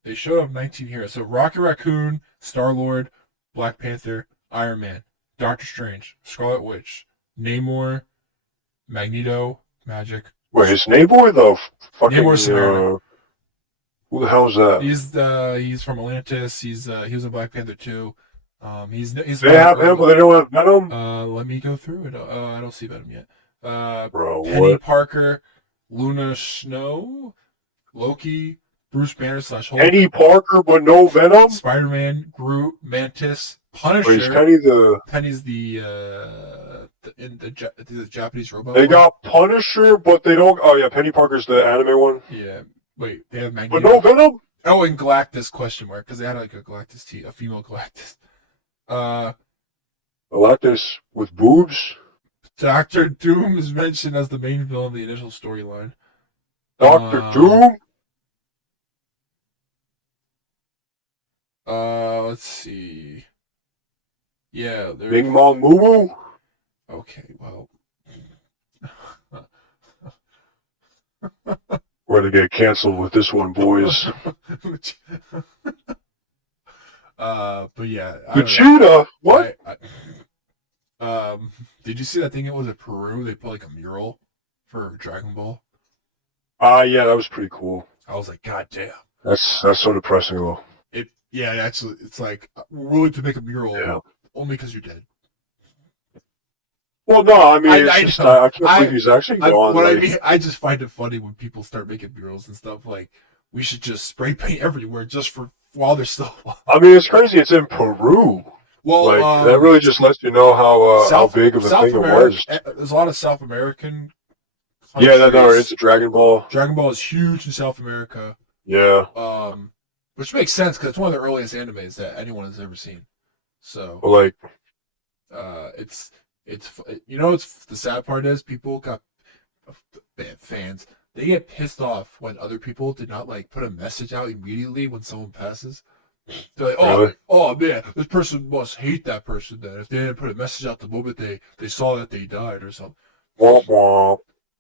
They showed up 19 heroes. So Rocket Raccoon, Star-Lord, Black Panther, Iron Man, Doctor Strange, Scarlet Witch, Namor, Magneto, Magic. Wait, is Namor the fucking... Namor's Samara. Who the hell is that? He's from Atlantis. He was in Black Panther 2. He's they have him, but they don't have Venom? Let me go through it. I don't see Venom yet. Bro, Penny what? Parker, Luna Snow, Loki, Bruce Banner / Hulk, Penny Parker, but no Venom. Spider-Man, Groot, Mantis, Wait, is Punisher. Penny the? Penny's the Japanese robot. They one. got Punisher, but they don't. Oh yeah, Penny Parker's the anime one. Yeah. Wait, they have But Magneto. no Venom. Oh, and Galactus question mark because they had like a Galactus a female Galactus. Galactus with boobs. Doctor Doom is mentioned as the main villain in the initial storyline. Doctor Doom. Let's see. Yeah, there's... Bing Bong Moo Moo. Okay, well. We're gonna get canceled with this one, boys. But yeah. Vegeta. What? Did you see that thing? It was in Peru. They put like a mural for Dragon Ball. Yeah, that was pretty cool. I was like, God damn. That's so depressing though. Yeah, actually, it's like we're willing to make a mural only because you're dead. Well, no, I mean, I can't believe he's actually gone. I just find it funny when people start making murals and stuff. Like, we should just spray paint everywhere just for while they're still alive. I mean, it's crazy. It's in Peru. Well, like that really just lets you know how big of a thing it was. There's a lot of South American. Yeah, it's a Dragon Ball. Dragon Ball is huge in South America. Yeah. Which makes sense because it's one of the earliest animes that anyone has ever seen. So, like, it's it's the sad part is people got fans. They get pissed off when other people did not like put a message out immediately when someone passes. They're like, oh man, this person must hate that person then if they didn't put a message out the moment they saw that they died or something. Womp womp.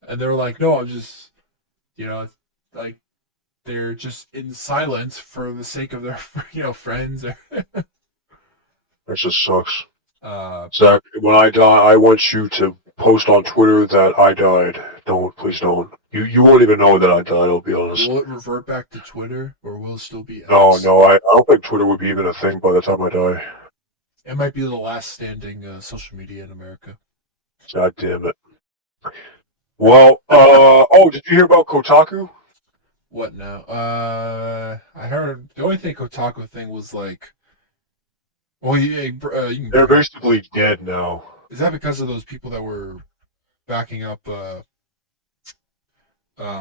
And they're like, no, I'm just, like they're just in silence for the sake of their friends. That just sucks. Zach, when I die, I want you to post on Twitter that I died. Please don't. You won't even know that I died, I'll be honest. Will it revert back to Twitter, or will it still be X? No, I don't think Twitter would be even a thing by the time I die. It might be the last standing social media in America. God damn it. Well, did you hear about Kotaku? What now? I heard the only thing Kotaku thing was like, well, they're basically dead now. Is that because of those people that were backing up?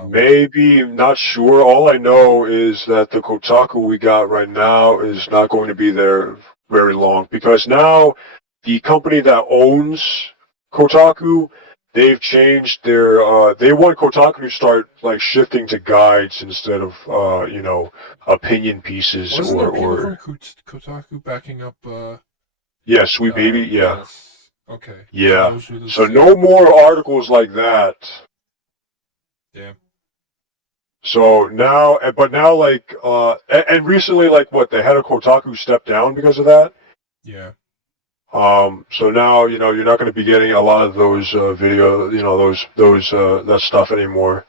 Maybe, not sure. All I know is that the Kotaku we got right now is not going to be there very long because now the company that owns Kotaku, they've changed their. They want Kotaku to start like shifting to guides instead of opinion pieces. Wasn't there people from Kotaku backing up? Yeah, Sweet Baby. Yeah. Yes. Okay. Yeah. So no more articles like that. Yeah. So now, like, and recently, like, what, the head of Kotaku stepped down because of that? Yeah. So now, you're not going to be getting a lot of those that stuff anymore.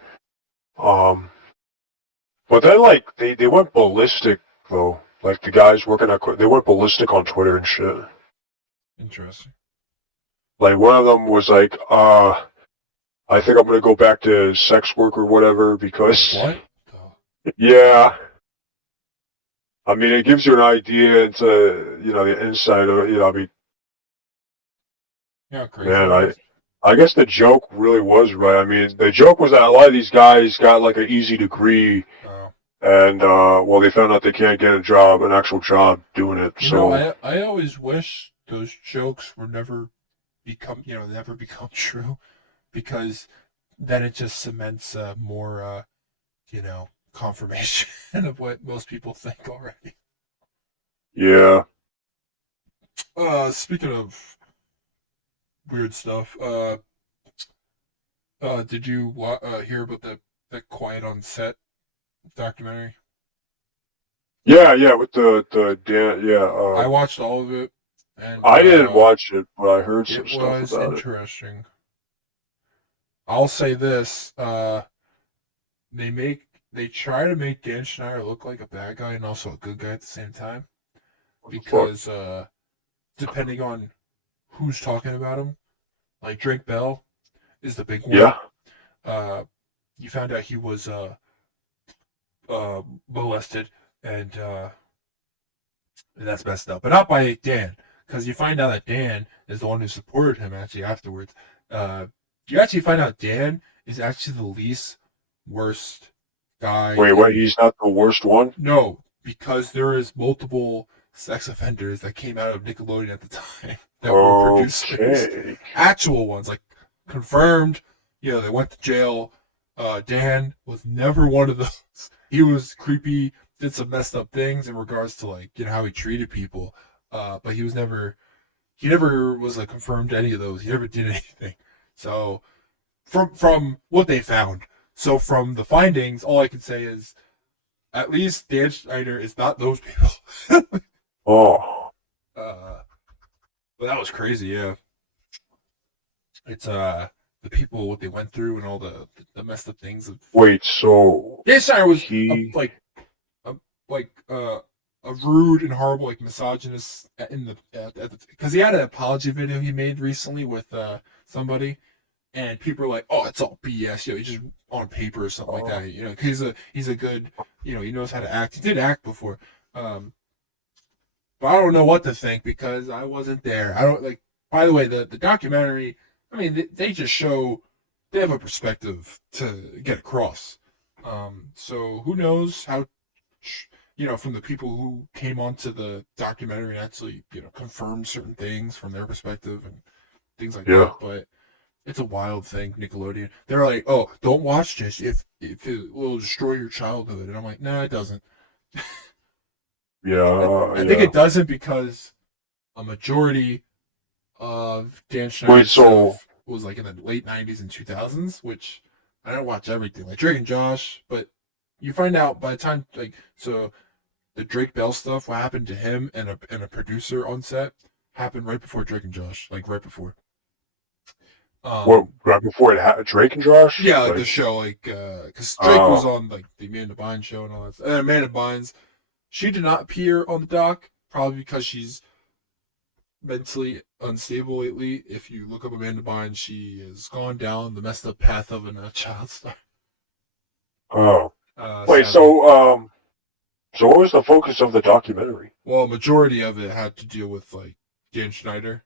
But then, like, they went ballistic, though. Like, the guys working at, they went ballistic on Twitter and shit. Interesting. Like, one of them was like, I think I'm going to go back to sex work or whatever because... What? Yeah. I mean, it gives you an idea into, the insight of, I mean... Yeah, crazy. Man, I guess the joke really was right. I mean, the joke was that a lot of these guys got, like, an easy degree, and, they found out they can't get an actual job doing it, so... I always wish those jokes were never become true. Because then it just cements more, confirmation of what most people think already. Yeah. Speaking of weird stuff, did you hear about the Quiet on Set documentary? Yeah, with the I watched all of it. And, I didn't watch it, but I heard some stuff about it. It was interesting. I'll say this: they try to make Dan Schneider look like a bad guy and also a good guy at the same time, because depending on who's talking about him, like Drake Bell is the big one. Yeah. you found out he was molested, and that's messed up. But not by Dan, because you find out that Dan is the one who supported him actually afterwards. Uh, you actually find out Dan is actually the least worst guy. Wait, he's not the worst one? No, because there is multiple sex offenders that came out of Nickelodeon at the time that were producers. Okay. Actual ones, like confirmed, they went to jail. Dan was never one of those. He was creepy, did some messed up things in regards to like, how he treated people. But he never was like confirmed any of those. He never did anything. So from what they found. So from the findings, all I can say is at least Dan Schneider is not those people. Oh. But that was crazy, yeah. It's the people what they went through and all the messed up things. Wait, so Dan Schneider was he a rude and horrible like misogynist in the because he had an apology video he made recently with somebody, and people are like, oh, it's all BS, he's just on paper or something like that, cause he's a good, he knows how to act. He did act before, but I don't know what to think because I wasn't there. I don't like. By the way, the documentary, I mean, they just show they have a perspective to get across. So who knows how, from the people who came onto the documentary and actually, confirm certain things from their perspective and things like that. But it's a wild thing, Nickelodeon. They're like, oh, don't watch this if it will destroy your childhood. And I'm like, nah, it doesn't. Yeah. I think it doesn't because a majority of Dan Schneider's stuff was like in the late 90s and 2000s, which I don't watch everything, like Drake and Josh, but you find out by the time, like, so the Drake Bell stuff, what happened to him and a producer on set happened right before Drake and Josh, like right before. Right before it had Drake and Josh? Yeah, like the show, like, because Drake was on, like, the Amanda Bynes show and all that stuff. And Amanda Bynes, she did not appear on the doc, probably because she's mentally unstable lately. If you look up Amanda Bynes, she has gone down the messed up path of a child star. Oh. Wait, so what was the focus of the documentary? Well, majority of it had to deal with, like, Dan Schneider.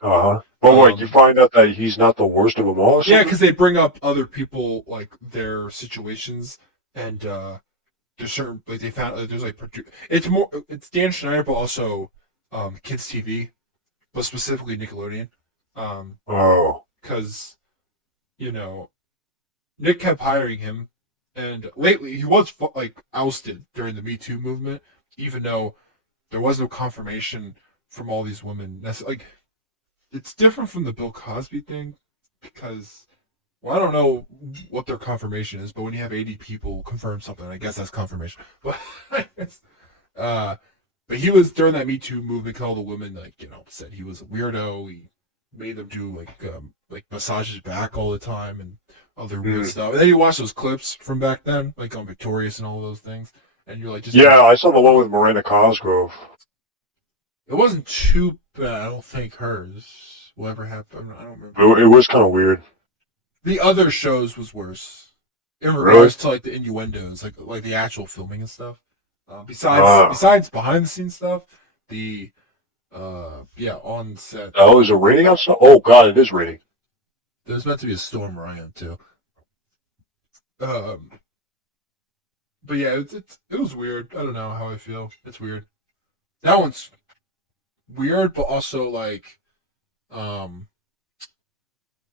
Uh-huh. But wait, you find out that he's not the worst of them all? Yeah, because they bring up other people, like, their situations, and there's certain, like, they found, there's, like, it's Dan Schneider, but also Kids TV, but specifically Nickelodeon. Because, Nick kept hiring him, and lately he was, like, ousted during the Me Too movement, even though there was no confirmation from all these women. That's, like, it's different from the Bill Cosby thing, because, well, I don't know what their confirmation is, but when you have 80 people confirm something, I guess that's confirmation. But, but he was, during that Me Too movement, all the women, like, said he was a weirdo. He made them do, like massages back all the time and other weird stuff. And then you watch those clips from back then, like on Victorious and all those things, and you're like, I saw the one with Miranda Cosgrove. It wasn't too bad, I don't think hers. Whatever happened, I don't remember. It was kind of weird. The other shows was worse. In regards to, like, the innuendos, like the actual filming and stuff. Besides behind the scenes stuff, the on set. Oh, is it raining outside? Oh God, it is raining. There's meant to be a storm where I am too. But yeah, it was weird. I don't know how I feel. It's weird. That one's weird, but also like,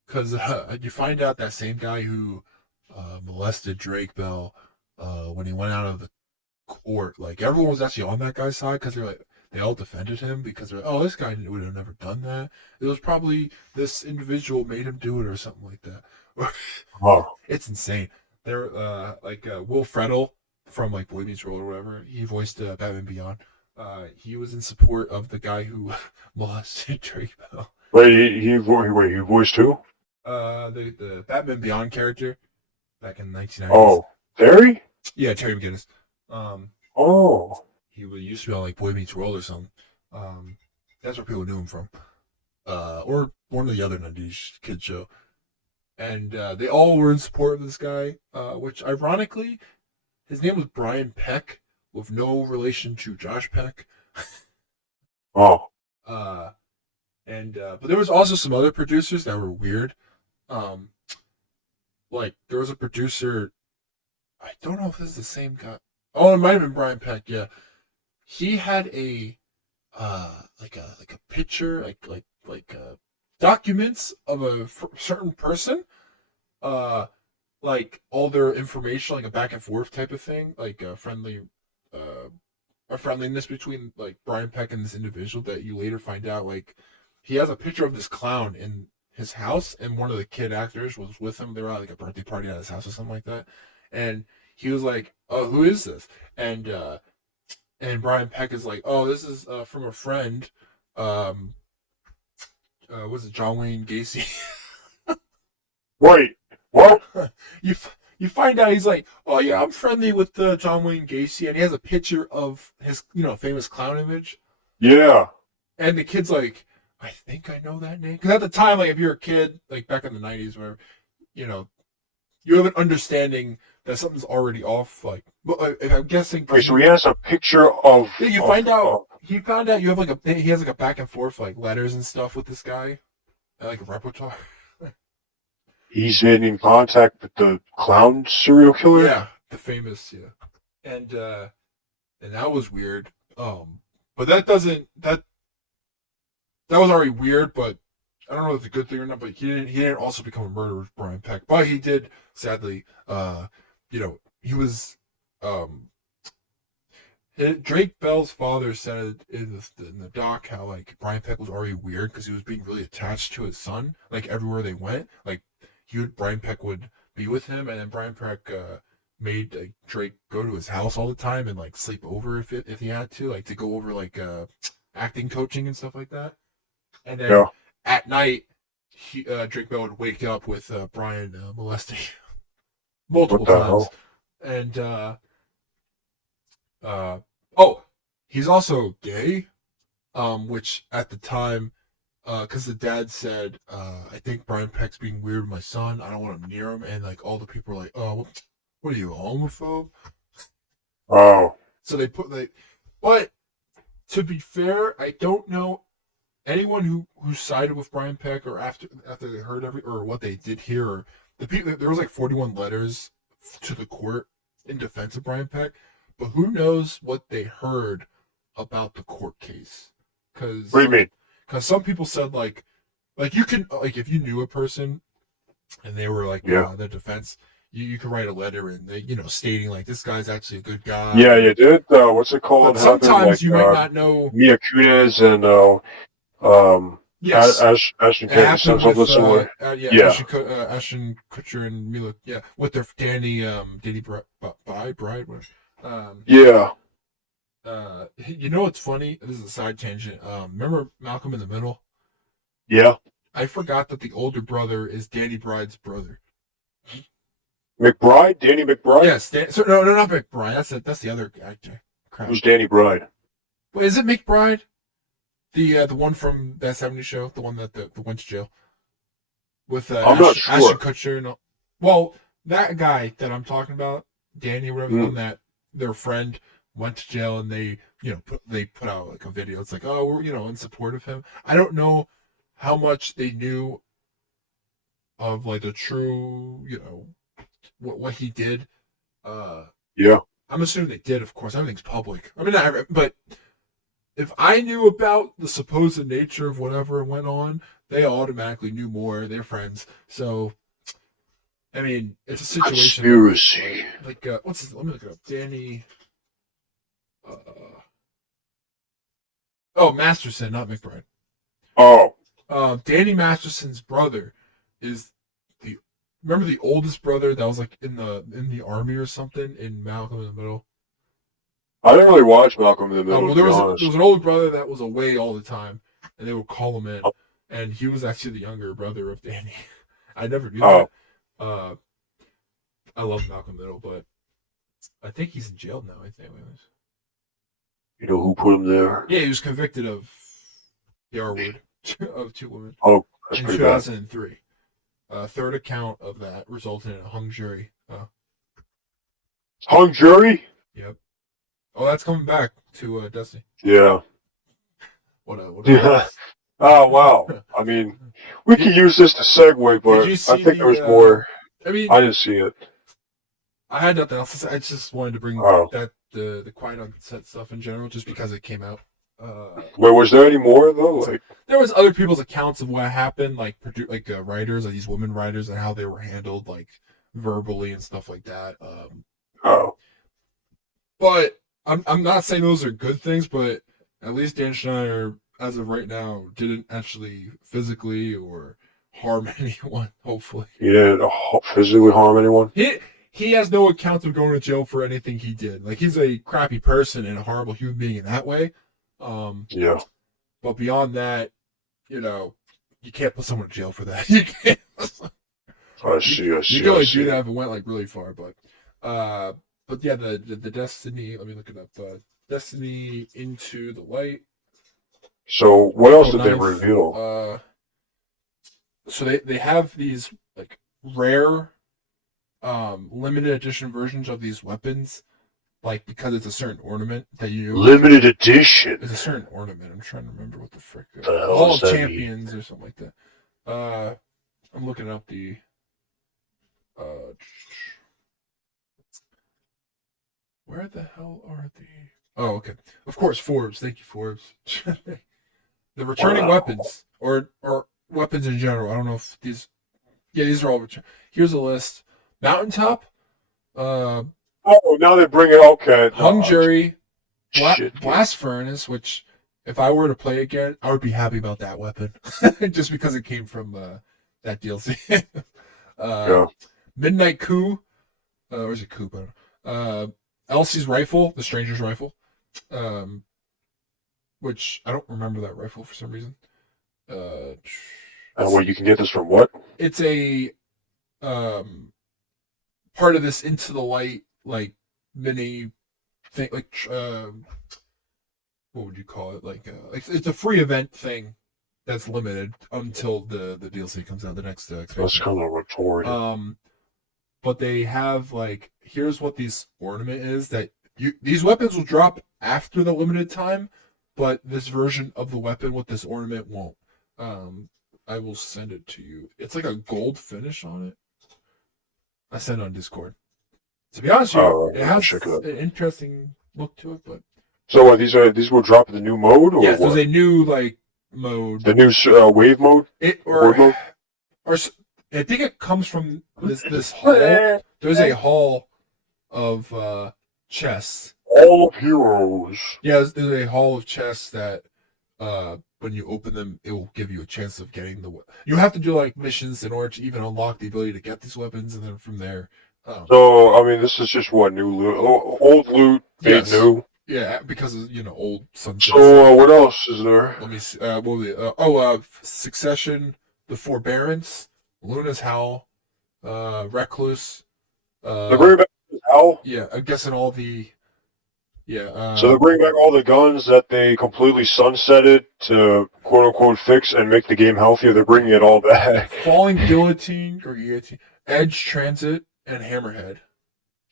because you find out that same guy who molested Drake Bell when he went out of the court, like everyone was actually on that guy's side because they all defended him because they're like, oh, this guy would have never done that. It was probably this individual made him do it or something like that. Wow. It's insane. They're like Will Friedle from like Boy Meets World or whatever. He voiced Batman Beyond. He was in support of the guy who molested Drake Bell. Wait, he voiced who? The Batman Beyond character back in the 1990s. Oh, Terry? Yeah, Terry McGinnis. He used to be on like Boy Meets World or something. That's where people knew him from. Or one of the other 90s kids show. and they all were in support of this guy. Which ironically, his name was Brian Peck, with no relation to Josh Peck. Oh, Uh, and but there was also some other producers that were weird. Um, like there was a producer. I don't know if this is the same guy. Oh, it might have been Brian Peck. Yeah, he had a like a picture, documents of a certain person, uh, like all their information, like a back and forth type of thing, like uh, a friendliness between like Brian Peck and this individual that you later find out like he has a picture of this clown in his house, and one of the kid actors was with him. They were at like a birthday party at his house or something like that, and he was like, "Oh, who is this?" And Brian Peck is like, "Oh, this is from a friend. Um, was it John Wayne Gacy?" wait, what? You find out he's like, "Oh yeah, I'm friendly with John Wayne Gacy," and he has a picture of his famous clown image. Yeah. And the kid's like, "I think I know that name," because at the time, like if you're a kid, like back in the '90s, where you know you have an understanding that something's already off. Like, if I'm guessing, Wait, so he has a picture of. yeah, you find out. He found out you have he has like a back and forth like letters and stuff with this guy, like a repertoire. He's been in contact with the clown serial killer? Yeah, the famous, yeah. And that was weird. But that was already weird, but I don't know if it's a good thing or not, but he didn't also become a murderer, Brian Peck. But he did, sadly, he was Drake Bell's father said in the doc how like Brian Peck was already weird because he was being really attached to his son, like everywhere they went. Like Brian Peck would be with him, and then Brian Peck made like, Drake go to his house all the time and like sleep over if he had to, like to go over like acting coaching and stuff like that. And then Yeah. at night, Drake Bell would wake up with Brian molesting multiple What the times, hell? and oh, he's also gay, which at the time, because the dad said, I think Brian Peck's being weird with my son. I don't want him near him, and like all the people are like, oh, what are you, a homophobe? Oh. So but to be fair, I don't know anyone who sided with Brian Peck or after they heard or what they did hear. Or the people, there was like 41 letters to the court in defense of Brian Peck, but who knows what they heard about the court case? What do you mean? Because some people said like you can like if you knew a person and they were like Yeah. their defense, you could write a letter and they, stating like this guy's actually a good guy. Yeah, you did. What's it called? But sometimes Like, you might not know. Mia Kunis and Yes, Ashton it Kutcher, happened something with similar. yeah, Yeah. Ashton Kutcher and Mila, yeah, with their Danny Bride, Yeah. you know what's funny? This is a side tangent. Remember Malcolm in the Middle? Yeah. I forgot that the older brother is Danny Bride's brother. McBride? Danny McBride? Yes, no, not McBride. That's the other actor. Crap. Who's Danny Bride? Wait, is it McBride? The one from that '70s show, the one that went to jail with I'm not sure. Ashton Kutcher. No, well, that guy that I'm talking about, Danny, or whatever, the one that their friend went to jail, and they put out like a video. It's like, oh, we're in support of him. I don't know how much they knew of like the true, what he did. Yeah. I'm assuming they did. Of course, everything's public. I mean, but if I knew about the supposed nature of whatever went on, they automatically knew more. They're friends. So, I mean, it's a situation. Conspiracy. Like, what's his? Let me look it up. Danny. Masterson, not McBride. Oh. Danny Masterson's brother is remember the oldest brother that was like in the army or something in Malcolm in the Middle. I didn't really watch Malcolm in the Middle. Well, there was an older brother that was away all the time, and they would call him in, and he was actually the younger brother of Danny. I never knew that. I love Malcolm Middle, but I think he's in jail now. I think. You know who put him there? Yeah, he was convicted of the R word of 2 women. Oh, that's in pretty bad. 2003. A third account of that resulted in a hung jury. Hung jury? Yep. Oh, that's coming back to Destiny. Yeah. What Yeah. Oh, wow. I mean, we can use this to segue, Did but you I see think there was the? more. I mean, I didn't see it. I had nothing else to say. I just wanted to bring Oh. that the quiet on set stuff in general, just because it came out. Wait, was there any more, though? Like, There was other people's accounts of what happened, like writers, like these women writers, and how they were handled, like verbally and stuff like that. oh. But I'm not saying those are good things, but at least Dan Schneider, as of right now, didn't actually physically or harm anyone. Hopefully, He didn't physically harm anyone? he has no account of going to jail for anything he did. Like, he's a crappy person and a horrible human being in that way. Yeah. But beyond that, you know, you can't put someone in jail for that. You can't. I see. You can only do that if it went like really far. But yeah, the Destiny. Let me look it up. Destiny Into the Light. So, what else April did they 9th. reveal? So they have these like rare, limited edition versions of these weapons, like because it's a certain ornament that you. Limited edition. It's a certain ornament. I'm trying to remember what the frick. The hell Hall does of that Champions or something like that. I'm looking up the. Where the hell are the? Oh, okay. Of course, Forbes. Thank you, Forbes. The returning weapons, or weapons in general. I don't know if these. Yeah, these are all return. Here's a list: Mountaintop, Oh, now they bring it. Okay. Hung Jury, Shit. Blast Furnace. Which, if I were to play again, I would be happy about that weapon, just because it came from that DLC. Yeah. Midnight Coup. Or is it Coup? I don't know. Elsie's rifle, the Stranger's rifle, which I don't remember that rifle for some reason. And what, you can get this from what? It's a part of this Into the Light like mini thing, like what would you call it? Like it's a free event thing that's limited until the DLC comes out, the next That's expansion. kind of rhetorical. But they have like, here's what these ornament is that these weapons will drop after the limited time, but this version of the weapon with this ornament won't. I will send it to you. It's like a gold finish on it. I sent it on Discord. To be honest with you, it has an interesting look to it, but so what, these will drop in the new mode, or yes, what? there's a new like mode. The new wave mode. Or mode? I think it comes from this hall. There's a hall of chests. All of heroes. Yeah, there's a hall of chests that when you open them, it will give you a chance of getting the. You have to do like missions in order to even unlock the ability to get these weapons, and then from there. So I mean, this is just what, new loot, old loot made new. Yeah, because of old sunset. So what else is there? Let me see. Succession, the Forbearance, Luna's Howl, Recluse. They bring back Howl. Yeah, I'm guessing all the. Yeah. So they bring back all the guns that they completely sunsetted to quote unquote fix and make the game healthier. They're bringing it all back. Falling Guillotine or Guillotine, Edge Transit, and Hammerhead.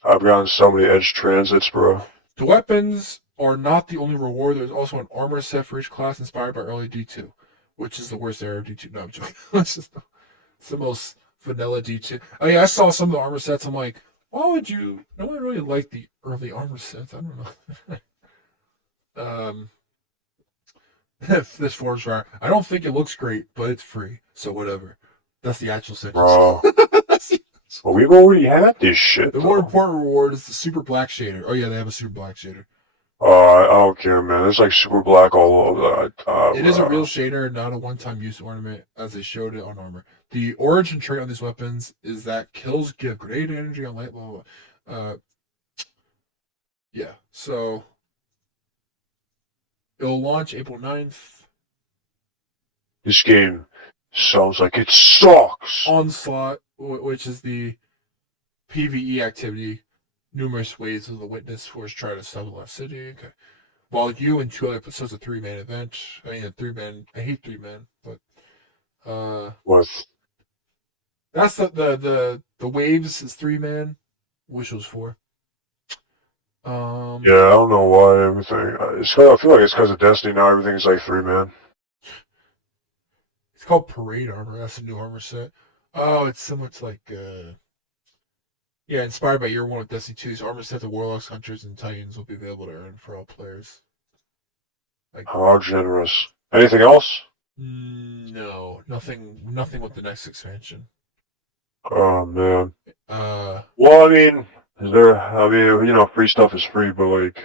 I've gotten so many Edge Transits, bro. The weapons are not the only reward. There's also an armor set for each class inspired by early D2, which is the worst era of D2. No, I'm joking. It's the most vanilla D2. I mean, I saw some of the armor sets. I'm like, why would you? No one really liked the early armor sets. I don't know. This Forbes rare. I don't think it looks great, but it's free, so whatever. That's the actual sentence. Bro. Well, we've already had this shit. The more important reward is the super black shader. Oh yeah, they have a super black shader. I don't care, man. It's like super black all over. It is a real shader, not a one-time use ornament, as they showed it on armor. The origin trait on these weapons is that kills give grenade energy on light level. Yeah, so it'll launch April 9th. This game sounds like it sucks. Onslaught, which is the PvE activity. Numerous waves of the witness force try to sell the left city. Okay. While you and two other episodes, a 3-man event. I mean, a 3-man. I hate 3-man, but With That's the Waves is 3-man. Wish it was 4. Yeah, I don't know why everything. I feel like it's because of Destiny now. Everything's like 3-man. It's called Parade Armor. That's a new armor set. Oh, it's similar to like yeah, inspired by Year 1 with Destiny 2's armor set. The Warlocks, Hunters, and Titans will be available to earn for all players. Like, How generous. Anything else? no, nothing with the next expansion. Oh man. Uh, Well, I mean, is there? I mean, free stuff is free, but like,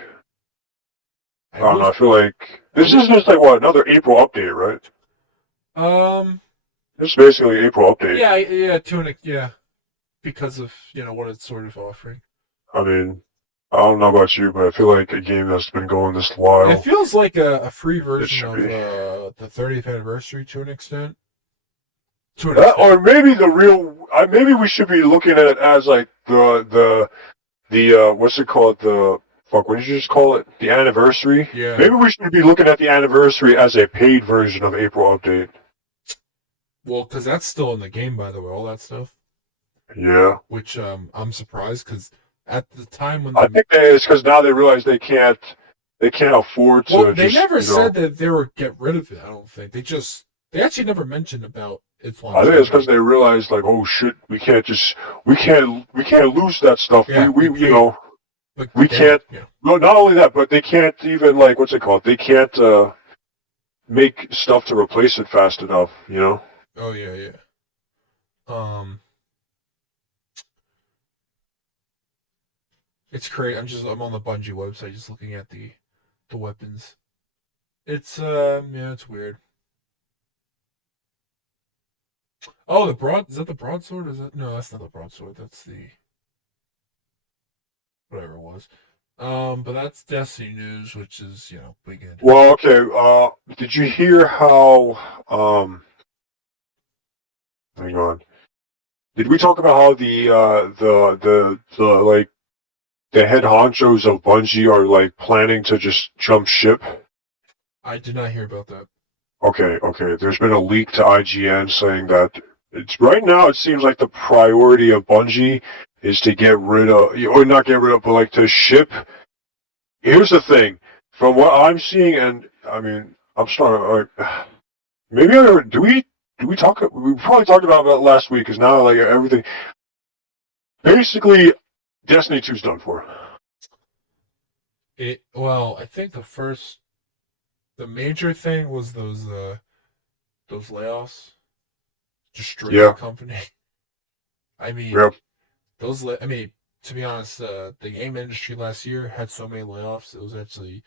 I I don't know. will. I feel like this is just like what, another April update, right? Um, This is basically April update. yeah, Tunic, yeah, because of what it's sort of offering. I mean, I don't know about you, but I feel like a game that's been going this It while, feels like a free it version should of be. the 30th anniversary to an extent. To an That, extent. or maybe the real. Maybe we should be looking at it as like the what's it called? The fuck. What did you just call it? The anniversary. Yeah. Maybe we should be looking at the anniversary as a paid version of April update. Well, because that's still in the game, by the way, all that stuff. Yeah. Which I'm surprised because at the time when I think it's because now they realize they can't afford to they just never said that they were get rid of it. I don't think they actually never mentioned about its I think it's longevity. because they realized like, oh shit, we can't lose that stuff. Yeah, we you like, we can't. Yeah. No, not only that, but they can't even like what's it called? They can't make stuff to replace it fast enough. Oh yeah. Um, it's crazy. I'm on the Bungie website just looking at the weapons. It's yeah, it's weird. Oh, is that the broadsword? Is that no? That's not the broadsword. That's the whatever it was. But that's Destiny news, which is big end. Well, okay. Did you hear how? Hang on. Did we talk about how the like the head honchos of Bungie are like planning to just jump ship? I did not hear about that. Okay. There's been a leak to IGN saying that it's right now. It seems like the priority of Bungie is to get rid of, or not get rid of, but like to ship. Here's the thing, from what I'm seeing, and I mean, I'm starting. Maybe do we talk? We probably talked about it last week. Because now like everything, basically, Destiny 2's done for. Well, I think the major thing was those layoffs destroyed the company. I mean, Yep. to be honest, the game industry last year had so many layoffs. It was actually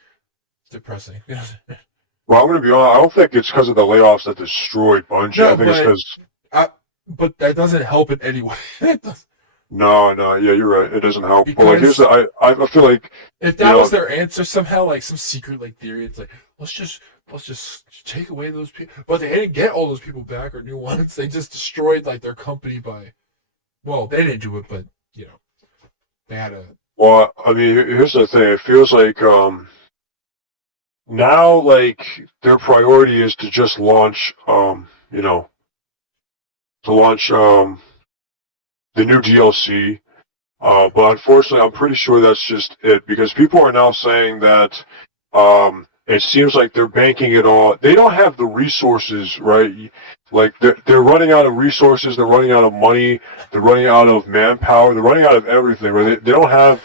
depressing. Well, I'm gonna be honest. I don't think it's because of the layoffs that destroyed Bungie. No, I think it's because. But that doesn't help in any way. No, yeah, you're right. It doesn't help. But like, Because I feel like if that was their answer somehow, like some secret like theory, it's like let's just take away those people. But they didn't get all those people back or new ones. They just destroyed like their company by. Well, they didn't do it, but they had a. Well, I mean, here's the thing. It feels like now like their priority is to just launch to launch the new DLC. But unfortunately, I'm pretty sure that's just it because people are now saying that it seems like they're banking it all. They don't have the resources, right? Like they're running out of resources. They're running out of money. They're running out of manpower. They're running out of everything. Right? They don't have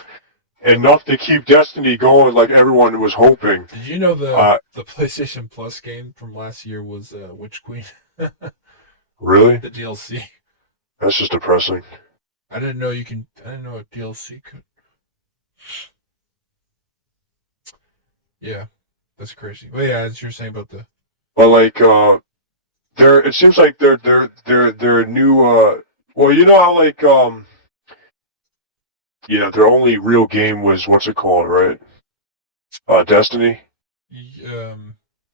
enough to keep Destiny going like everyone was hoping. Did you know the PlayStation Plus game from last year was Witch Queen? Really? The DLC. That's just depressing. I didn't know a DLC could. Yeah, that's crazy. But yeah, as you're saying about the. But like, it seems like they're new. Well, you know how like yeah, their only real game was what's it called, right? Destiny.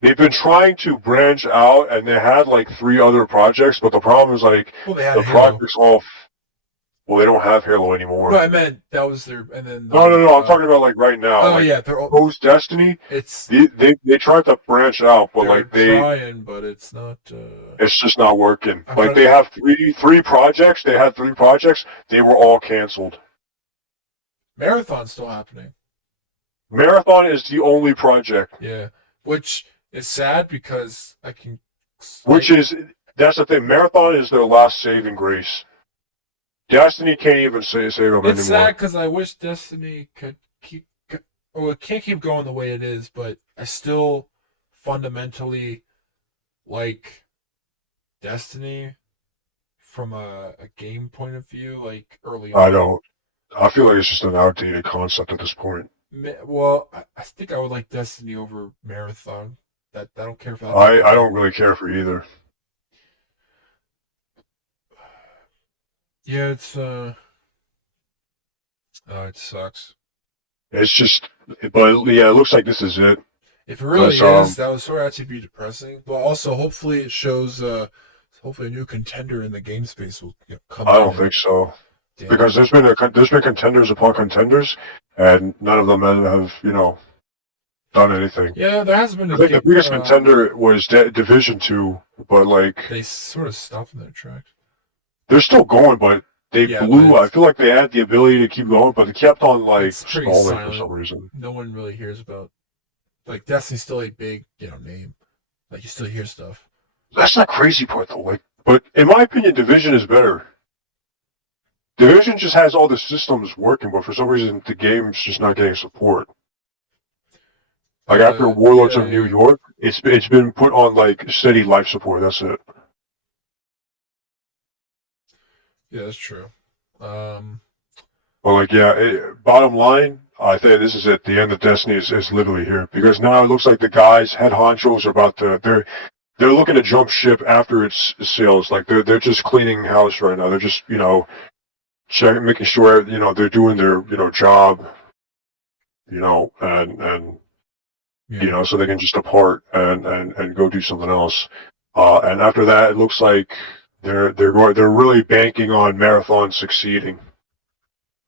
They've been trying to branch out, and they had like 3 other projects, but the problem is like Well, they had the Halo. projects all. Well, they don't have Halo anymore. No, I meant that was their, and then No. I'm talking about like right now. oh Like yeah, they're all, post Destiny, it's they tried to branch out, but they're like trying, but it's not. it's just not working. I'm Like trying they to, have three projects. They had 3 projects. They were all canceled. Marathon's still happening. Marathon is the only project, Yeah, which is sad because I can. which is that's the thing. Marathon is their last saving grace. Destiny can't even save them It's sad anymore. because I wish Destiny could keep. Well, it can't keep going the way it is, but I still fundamentally like Destiny from a game point of view, like early I on. don't. I feel like it's just an outdated concept at this point. Well, I think I would like Destiny over Marathon. That I don't care if that's I don't really care for either. yeah, it's oh, it sucks. It's just, but yeah, it looks like this is it. If it really Because is, that would sort of actually be depressing. But also, hopefully, it shows. Hopefully, a new contender in the game space will come I in. don't think so. Damn. Because there's been contenders upon contenders, and none of them have done anything. Yeah, there has been I a think the game. biggest contender was Division 2, but like They sort of stopped in their tracks. they're still going, but they Yeah, blew. but I feel like they had the ability to keep going, but they kept on like it's pretty stalling for silent. some reason. No one really hears about. Like Destiny's still a big, name. Like you still hear stuff. That's the crazy part, though. Like, but in my opinion, Division is better. Division just has all the systems working, but for some reason, the game's just not getting support. Like after Warlords of New York, it's been put on like steady life support. That's it. Yeah, that's true. But like, yeah, bottom line, I think this is it. The end of Destiny is literally here because now it looks like the guys, head honchos, are about to they're looking to jump ship after its sales. Like they're just cleaning house right now. They're just checking, making sure they're doing their job, and so they can just depart and go do something else. And after that, it looks like they're really banking on Marathon succeeding.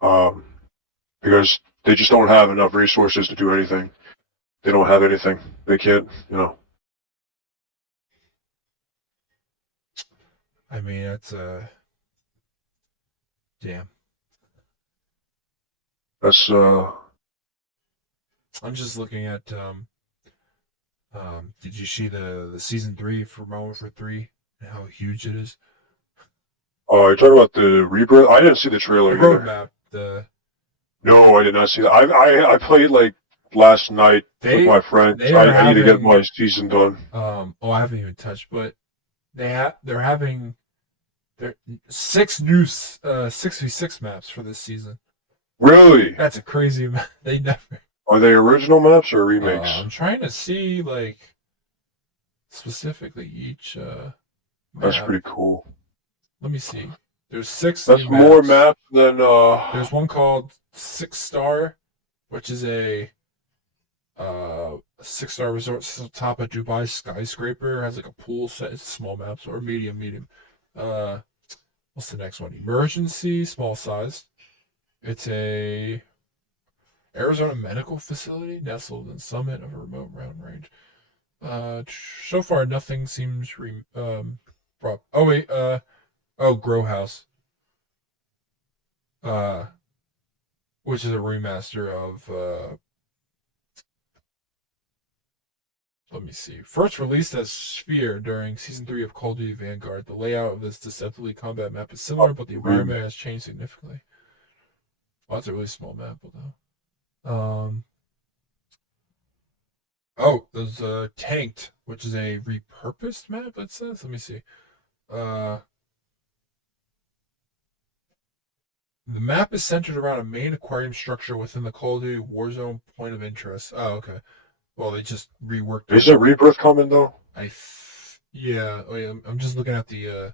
Because they just don't have enough resources to do anything. They don't have anything. They can't. I mean, that's damn. That's I'm just looking at did you see the season 3 for Modern Warfare 3 and how huge it is? Oh, you're talking about the rebirth? I didn't see the trailer The either. roadmap, No, I did not see that. I played like last night with my friends. I need to get my season done. I haven't even touched, but they're having 6 new 6v6 maps for this season. Really? That's a crazy. They never. Are they original maps or remakes? I'm trying to see like specifically each. That's map. pretty cool. Let me see. There's 6. That's more maps than. There's one called 6-Star, which is a 6-star resort top of Dubai skyscraper. It has like a pool set. It's small maps or medium. What's the next one? Emergency, small size. It's a Arizona medical facility nestled in summit of a remote mountain range. So far nothing seems brought. Oh wait, Grow House. Which is a remaster of let me see. First released as Sphere during Season 3 of Call of Duty Vanguard, the layout of this deceptively combat map is similar, but the environment has changed significantly. Oh, that's a really small map, though. There's Tanked, which is a repurposed map, it says. Let me see. The map is centered around a main aquarium structure within the Call of Duty Warzone point of interest. Oh, okay. Well, they just reworked it. Is there Rebirth coming, though? Yeah. Oh, yeah. I'm just looking at the...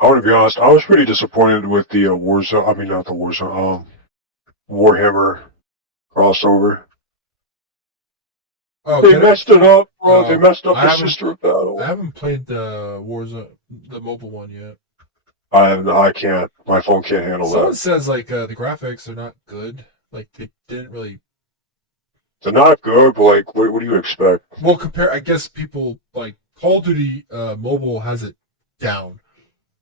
I want to be honest. I was pretty disappointed with the Warzone. I mean, not the Warzone. Warhammer crossover. Oh, they messed it up, bro. They messed up the sister battle. I haven't played the Warzone, the mobile one yet. I can't. My phone can't handle Someone that. says like the graphics are not good. Like they didn't really. They're not good, but like, what do you expect? Well, compare. I guess people like Call of Duty mobile has it down.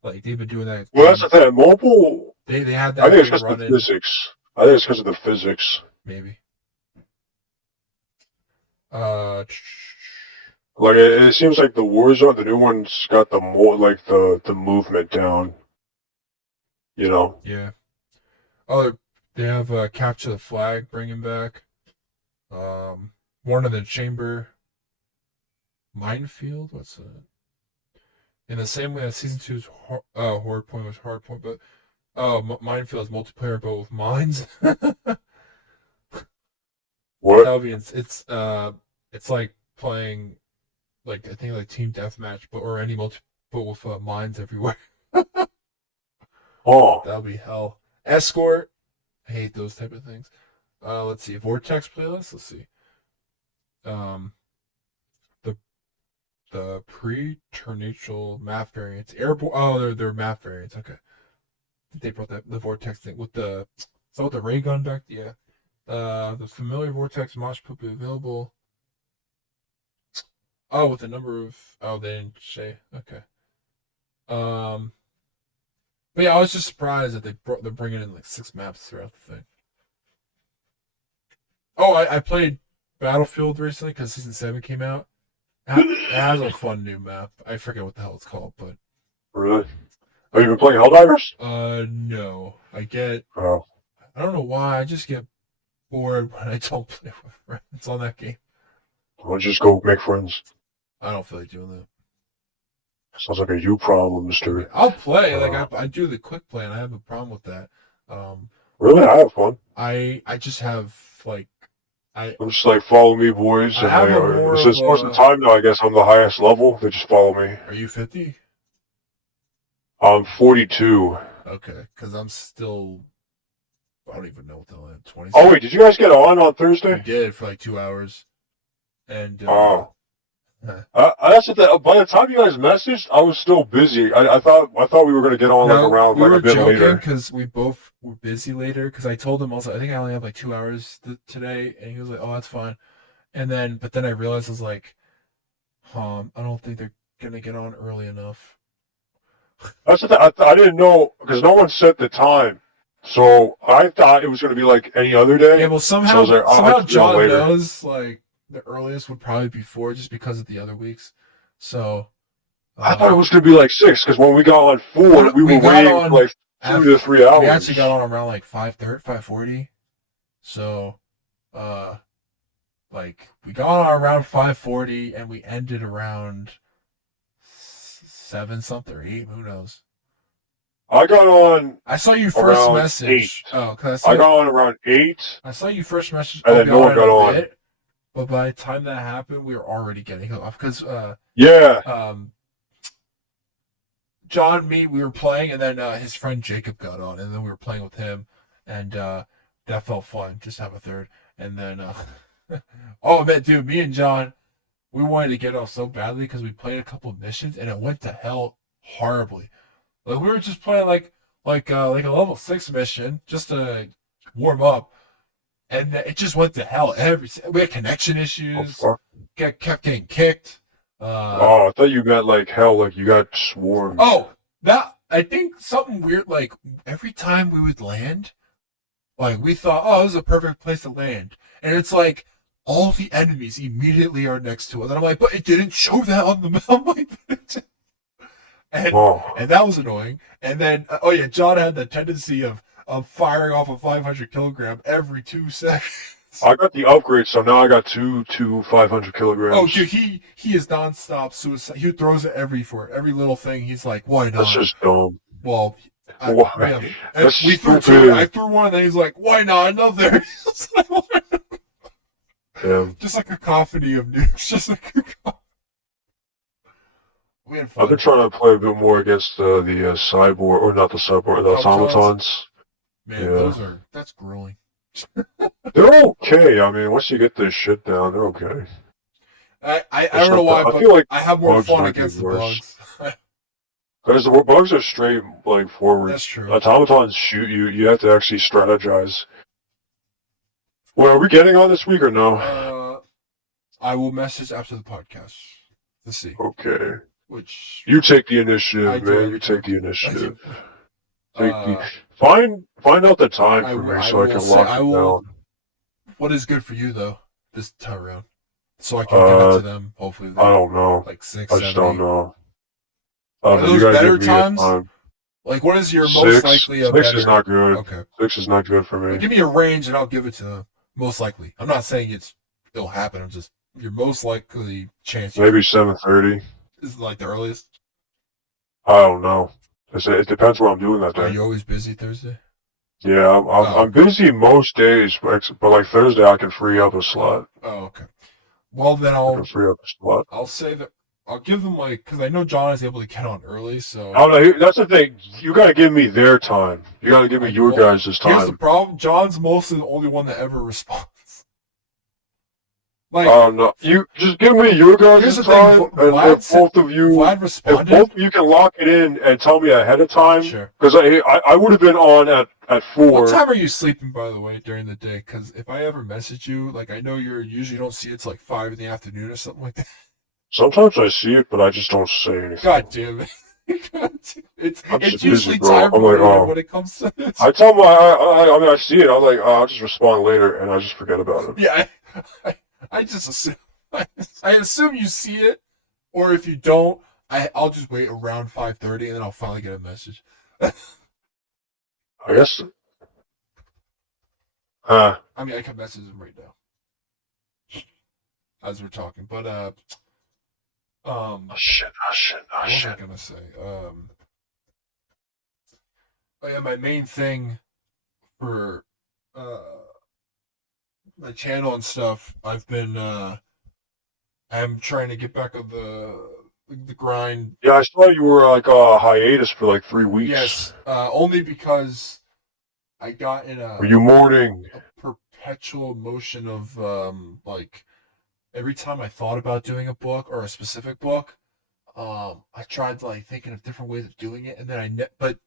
Like they've been doing that Well, that's game. the thing. Mobile. They had I that think it's thing because of the running. physics. I think it's because of the physics. Maybe. Uh, Like it seems like the Warzone, the new one's got the more like the movement down. You know. yeah. Oh, they have Capture the Flag bringing back. One in the Chamber. Minefield. What's that? In the same way that season two's Horde Point was Hard Point, but Minefield is multiplayer, but with mines. What? That would be it's like playing like I think like team deathmatch, but or any multi, but with mines everywhere. Oh, That would be hell. Escort. I hate those type of things. Let's see. Vortex playlist. Let's see. Um, the preternatal map variants. Airborne. Oh, they're map variants. Okay. They brought that the vortex thing with the. Is that with the ray gun back? Yeah. The familiar vortex mosh pit will be available. Oh, with the number of. Oh, they didn't say. Okay. Um. But yeah, I was just surprised that they're bringing in like 6 maps throughout the thing. Oh, I played Battlefield recently because season 7 came out. It has a fun new map. I forget what the hell it's called, but really? Have you been playing Helldivers? no. Oh, I don't know why. I just get bored when I don't play with friends on that game. why don't you just go make friends? I don't feel like doing that. Sounds like a you problem, Mister. I'll play. Like I do the quick play, and I have a problem with that. Really, I have fun. I just have like I'm just like, follow me, boys. I And have a more this is of most of the a. time now. I guess I'm the highest level. They just follow me. Are you 50? I'm 42. Okay, because I'm still. I don't even know what the hell I am. 20. Oh wait, did you guys get on We Thursday? did for like 2 hours, and Oh. That's the thing. By the time you guys messaged, I was still busy. I thought we were gonna get on like no, around we like were a bit joking later. because we both were busy later. Because I told him also, I think I only have like 2 hours today, and he was like, "Oh, that's fine." And then, but then I realized I was like, I don't think they're gonna get on early enough. That's the thing. I didn't know because no one set the time, so I thought it was gonna be like any other Yeah, day. well, So I was like, I'll somehow just be on John later. knows like the earliest would probably be 4, just because of the other weeks. So, I thought it was gonna be like 6 because when we got on 4, we we were got waiting for on like 2 to 3 we actually got hours. on around like 5:30, 5:40. So, uh, like we got on around 5:40 and we ended around 7 something or 8. Who knows? I got on I saw you first around 8. message. Oh, cause I got on around 8, I saw you first message. and I'll then be no one on in got a on. bit. But by the time that happened, we were already getting off because Yeah. John, me, we were playing, and then his friend Jacob got on, and then we were playing with him, and that felt fun. Just have a third, and then oh man, dude, me and John, we wanted to get off so badly because we played a couple of missions, and it went to hell horribly. Like we were just playing like a level 6 mission just to warm up, and it just went to hell. We had connection Oh, issues, fuck. kept getting kicked. Oh, I thought you meant like hell, like you got swarmed. Oh, that I think something weird. Like every time we would land, like we thought, oh, this is a perfect place to land, and it's like all the enemies immediately are next to us, and I'm like, but it didn't show that on the map. I'm like, and Oh. and that was annoying. And then, oh yeah, John had the tendency of firing off a 500 kilogram every 2 seconds. I got the upgrade, so now I got two 500 kilograms. Oh, dude, he is nonstop suicide. He throws it for every little thing. He's like, why not? That's just dumb. Well, Why? That's we threw stupid. two. I threw one, and then he's like, "Why not another?" Yeah. Just a cacophony of nukes. Just a cacophony. We had I've fun. been trying to play a bit more against the cyborg, or not the cyborg, the automatons. Man, Yeah. that's grueling. They're okay. I mean, once you get this shit down, they're okay. I don't know why, I but feel like I have more bugs fun might be against the worse. bugs. Because the bugs are straight like forwards. That's true. Automatons shoot you. You have to actually strategize. Well, are we getting on this week or no? I will message after the podcast to see. Okay. Which you take the initiative, I man. do. You take the initiative. Uh, Find out the time for me so I can lock it down. What is good for you though this time around? So I can give it to them. Hopefully, I don't know. Like 6, I 7, just don't 8. know. Are You those gotta better give me times? a time. Like, what is your 6, most likely? 6 is not good. Okay. 6 is not good for me. Like, give me a range and I'll give it to them. Most likely. I'm not saying it'll happen. I'm just your most likely chance. Maybe 7:30. Is like the earliest. I don't know. It depends what I'm doing that day. Are you always busy Thursday? Yeah, I'm busy most days, but like Thursday I can free up a slot. Oh, okay. Well, then I can free up a slot. I'll say that I'll give them because I know John is able to get on early, so. I don't know. That's the thing. You gotta give me their time. You gotta give me your guys' time. Here's the problem: John's mostly the only one that ever responds. Like, no. You just give me your guys' time, and if both of you can lock it in and tell me ahead of time, because I would have been on at 4. What time are you sleeping, by the way, during the day? Because if I ever message you, like I know you usually don't see it's like 5 in the afternoon or something like that. Sometimes I see it, but I just don't say anything. God damn it. It's usually time when it comes to this. I tell them I see it. I'm like, I'll just respond later, and I just forget about it. Yeah, I just assume. I assume you see it, or if you don't, I'll just wait around 5:30, and then I'll finally get a message. I guess. I mean, I can message him right now as we're talking, but Oh shit. What was I gonna say? But yeah, my main thing for my channel and stuff, I'm trying to get back on the grind. Yeah, I saw you were like a hiatus for like 3 weeks. Yes, only because I got in Were you mourning? A perpetual motion of like every time I thought about doing a book or a specific book, I tried like thinking of different ways of doing it, and then but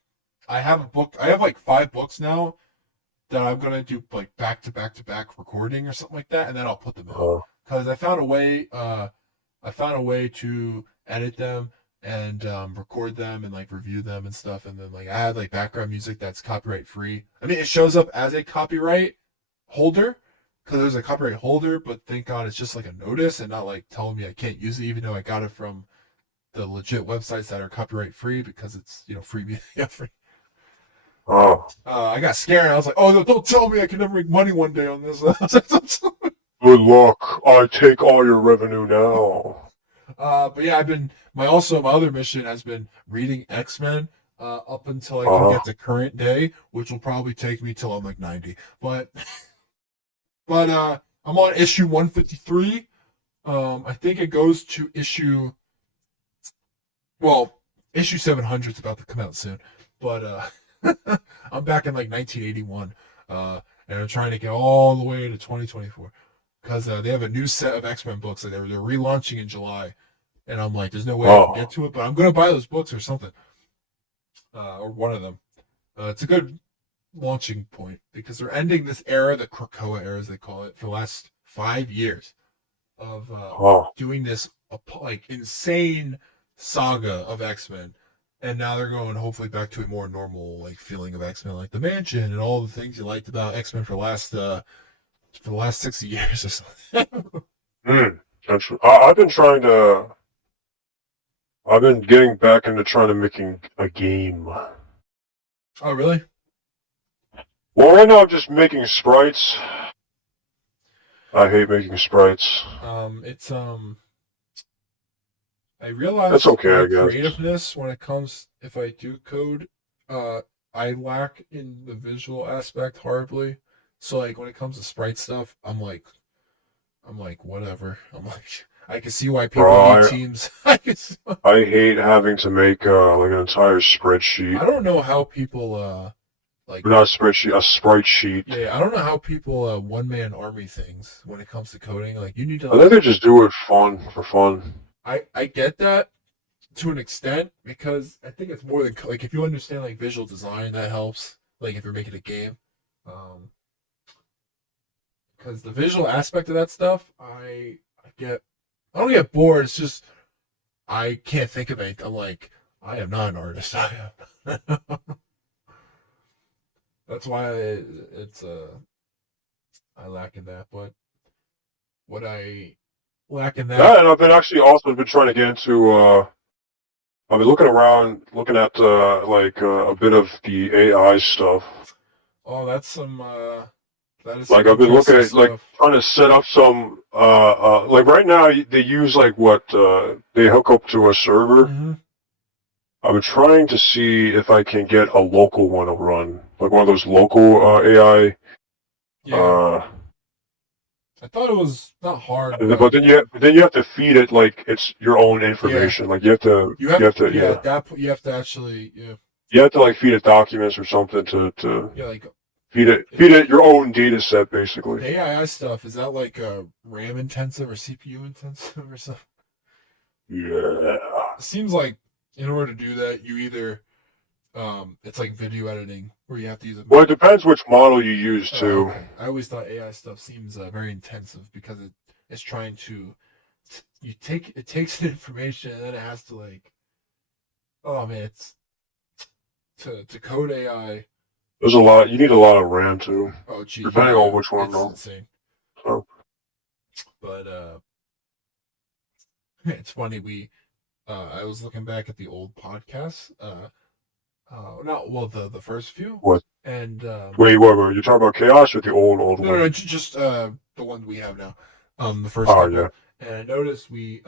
I have a book. I have like 5 books now that I'm gonna do like back to back recording or something like that, and then I'll put them out because I found a way. I found a way to edit them and record them and like review them and stuff, and then like I had like background music that's copyright free. I mean, it shows up as a copyright holder because there's a copyright holder, but thank God it's just like a notice and not like telling me I can't use it, even though I got it from the legit websites that are copyright free because it's free media free. Oh. I got scared. I was like, "Oh no! Don't tell me I can never make money one day on this." Good luck. I take all your revenue now. But yeah, my other mission has been reading X-Men up until I can get to current day, which will probably take me till I'm like 90. But I'm on issue 153. I think it goes to issue 700 is about to come out soon. But I'm back in like 1981, and I'm trying to get all the way to 2024 because they have a new set of X-Men books that they're relaunching in July, and I'm like, there's no way I can get to it, but I'm gonna buy those books or something, or one of them. It's a good launching point because they're ending this era, the Krakoa era as they call it, for the last 5 years of doing this like insane saga of X-Men. And now they're going hopefully back to a more normal like feeling of X-Men, like the mansion and all the things you liked about X-Men for the last 60 years or something. I've been getting back into trying to making a game. Oh really? Well, right now I'm just making sprites. I hate making sprites. I realize that's okay, my I guess. Creativeness when it comes, if I do code, I lack in the visual aspect horribly. So like when it comes to sprite stuff, I'm like whatever. I'm like I can see why people need teams. I hate having to make like an entire spreadsheet. I don't know how people like not a spreadsheet, a sprite sheet. Yeah, I don't know how people one man army things when it comes to coding. Like you need to. I think they just do it for fun. I get that, to an extent, because I think it's more than like if you understand like visual design, that helps. Like if you're making a game, because the visual aspect of that stuff, I don't get bored. It's just I can't think of anything. I'm like, I am not an artist. I am. That's why it's I lack in that. But what I lack in that. Yeah, and I've been actually also been trying to get into. I've been looking around, looking at a bit of the AI stuff. Oh, that's some. That is some Like I've been looking interesting at like stuff. trying to set up some. Like right now they use like what they hook up to a server. Mm-hmm. I've been trying to see if I can get a local one to run, like one of those local AI. Yeah, I thought it was not hard, But but then you have to feed it like it's your own yeah, information. Like you have to yeah, yeah. at that point you have to actually You have to like feed it documents or something to yeah, like feed it your own data set basically. the AI stuff. Is that like RAM intensive or CPU intensive or something? Yeah. It seems like in order to do that, you either it's like video editing where you have to use a Well, it depends which model you use too. okay. I always thought AI stuff seems very intensive because it's trying to it takes the information and then it has to like oh man it's to code AI. There's a lot. You need a lot of RAM too, Oh gee, depending on yeah, which one it's though. insane. So But it's funny I was looking back at the old podcasts. Not well the first few what? and Wait, what? You talking about Chaos or the old no, one? just the one we have now. The first Oh couple. yeah. And I noticed we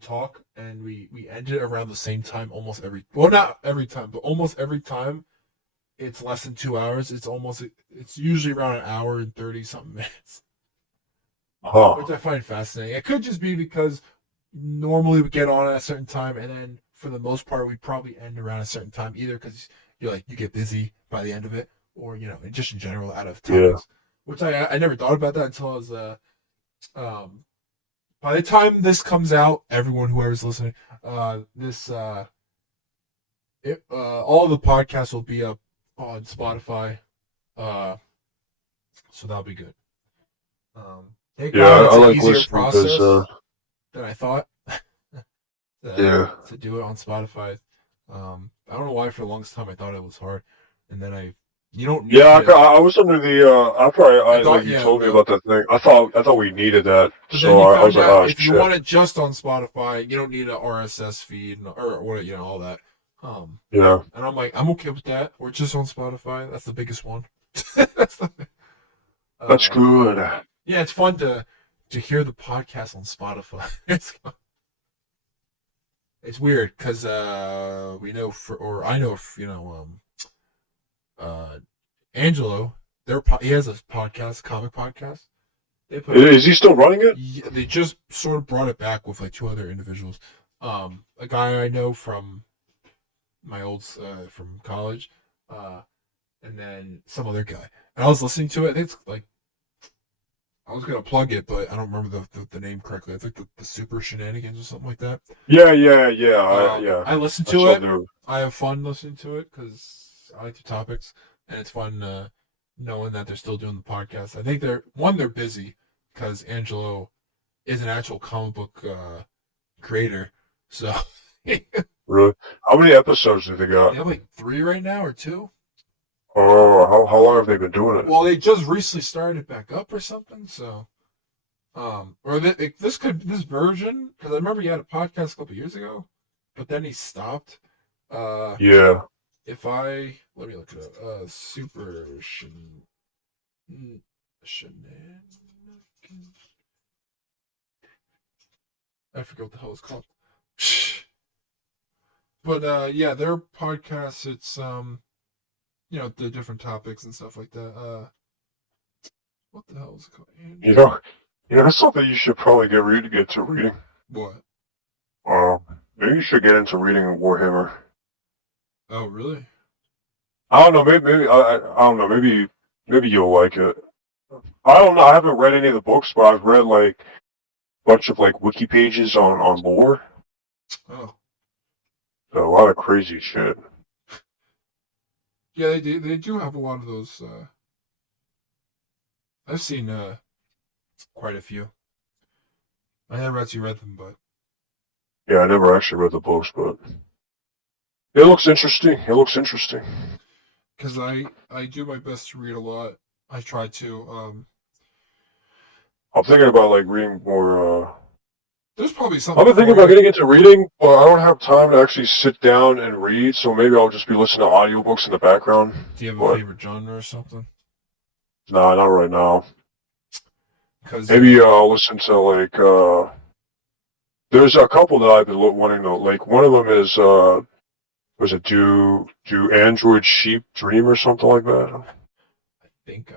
talk and we end it around the same time almost every well not every time but almost every time it's less than 2 hours. It's usually around an hour and 30 something minutes, which Huh. I find fascinating. It could just be because normally we get on at a certain time and then for the most part we probably end around a certain time either because you get busy by the end of it or just in general out of Yeah. topics, which I never thought about that until I was um by the time this comes out, everyone whoever's listening, this all the podcasts will be up on Spotify, uh, so that'll be good. Thank Yeah, God it's I an like easier listening because process than I thought yeah. to do it on Spotify. I don't know why for the longest time I thought it was hard, and then you don't need Yeah, to. I was under the after I like thought you yeah, told me about that thing. I thought we needed that, but then so you I was found like, out oh if you shit. want it just on Spotify, you don't need an RSS feed or what all that. Yeah, And I'm like, I'm okay with that. We're just on Spotify. That's the biggest one. That's the, that's uh, good. yeah, it's fun to hear the podcast on Spotify. It's weird because we know or I know uh Angelo, he has a podcast, comic podcast. They put up, Is he still running it? they just sort of brought it back with like two other individuals. A guy I know from my old from college, and then some other guy. And I was listening to it. I think it's like I was gonna plug it, but I don't remember the name correctly. I think the Super Shenanigans or something like that. Yeah. Yeah. I listen I to saw it. the I have fun listening to it because I like the topics, and it's fun knowing that they're still doing the podcast. I think they're busy because Angelo is an actual comic book creator, so they really. How many episodes do they got? have like 3 right now or 2. Oh, how long have they been doing it? Well, they just recently started it back up or something, so or this version because I remember he had a podcast a couple years ago, but then he stopped. Uh, Yeah. if I let me look it up, Super Shenanigans. I forget what the hell it's called. But yeah, their podcast. It's the different topics and stuff like that. What the hell is it called? You know, that's something you should probably get to reading. What? Maybe you should get into reading Warhammer. Oh, really? I don't know. Maybe I don't know. Maybe you'll like it. I don't know. I haven't read any of the books, but I've read like a bunch of like wiki pages on lore. Oh, A lot of crazy shit. Yeah, they do have a lot of those. I've seen quite a few. I never actually read them, but Yeah, I never actually read the books, but it looks interesting. It looks interesting. because I do my best to read a lot. I try to. I'm thinking about like reading more. There's probably I've something been thinking for about you. getting into reading, but I don't have time to actually sit down and read. So maybe I'll just be listening to audiobooks in the background. Do you have a But favorite genre or something? nah, not right now. Because Maybe I'll listen to like. There's a couple that I've been wanting to like. One of them is was it do Android Sheep Dream or something like that? I think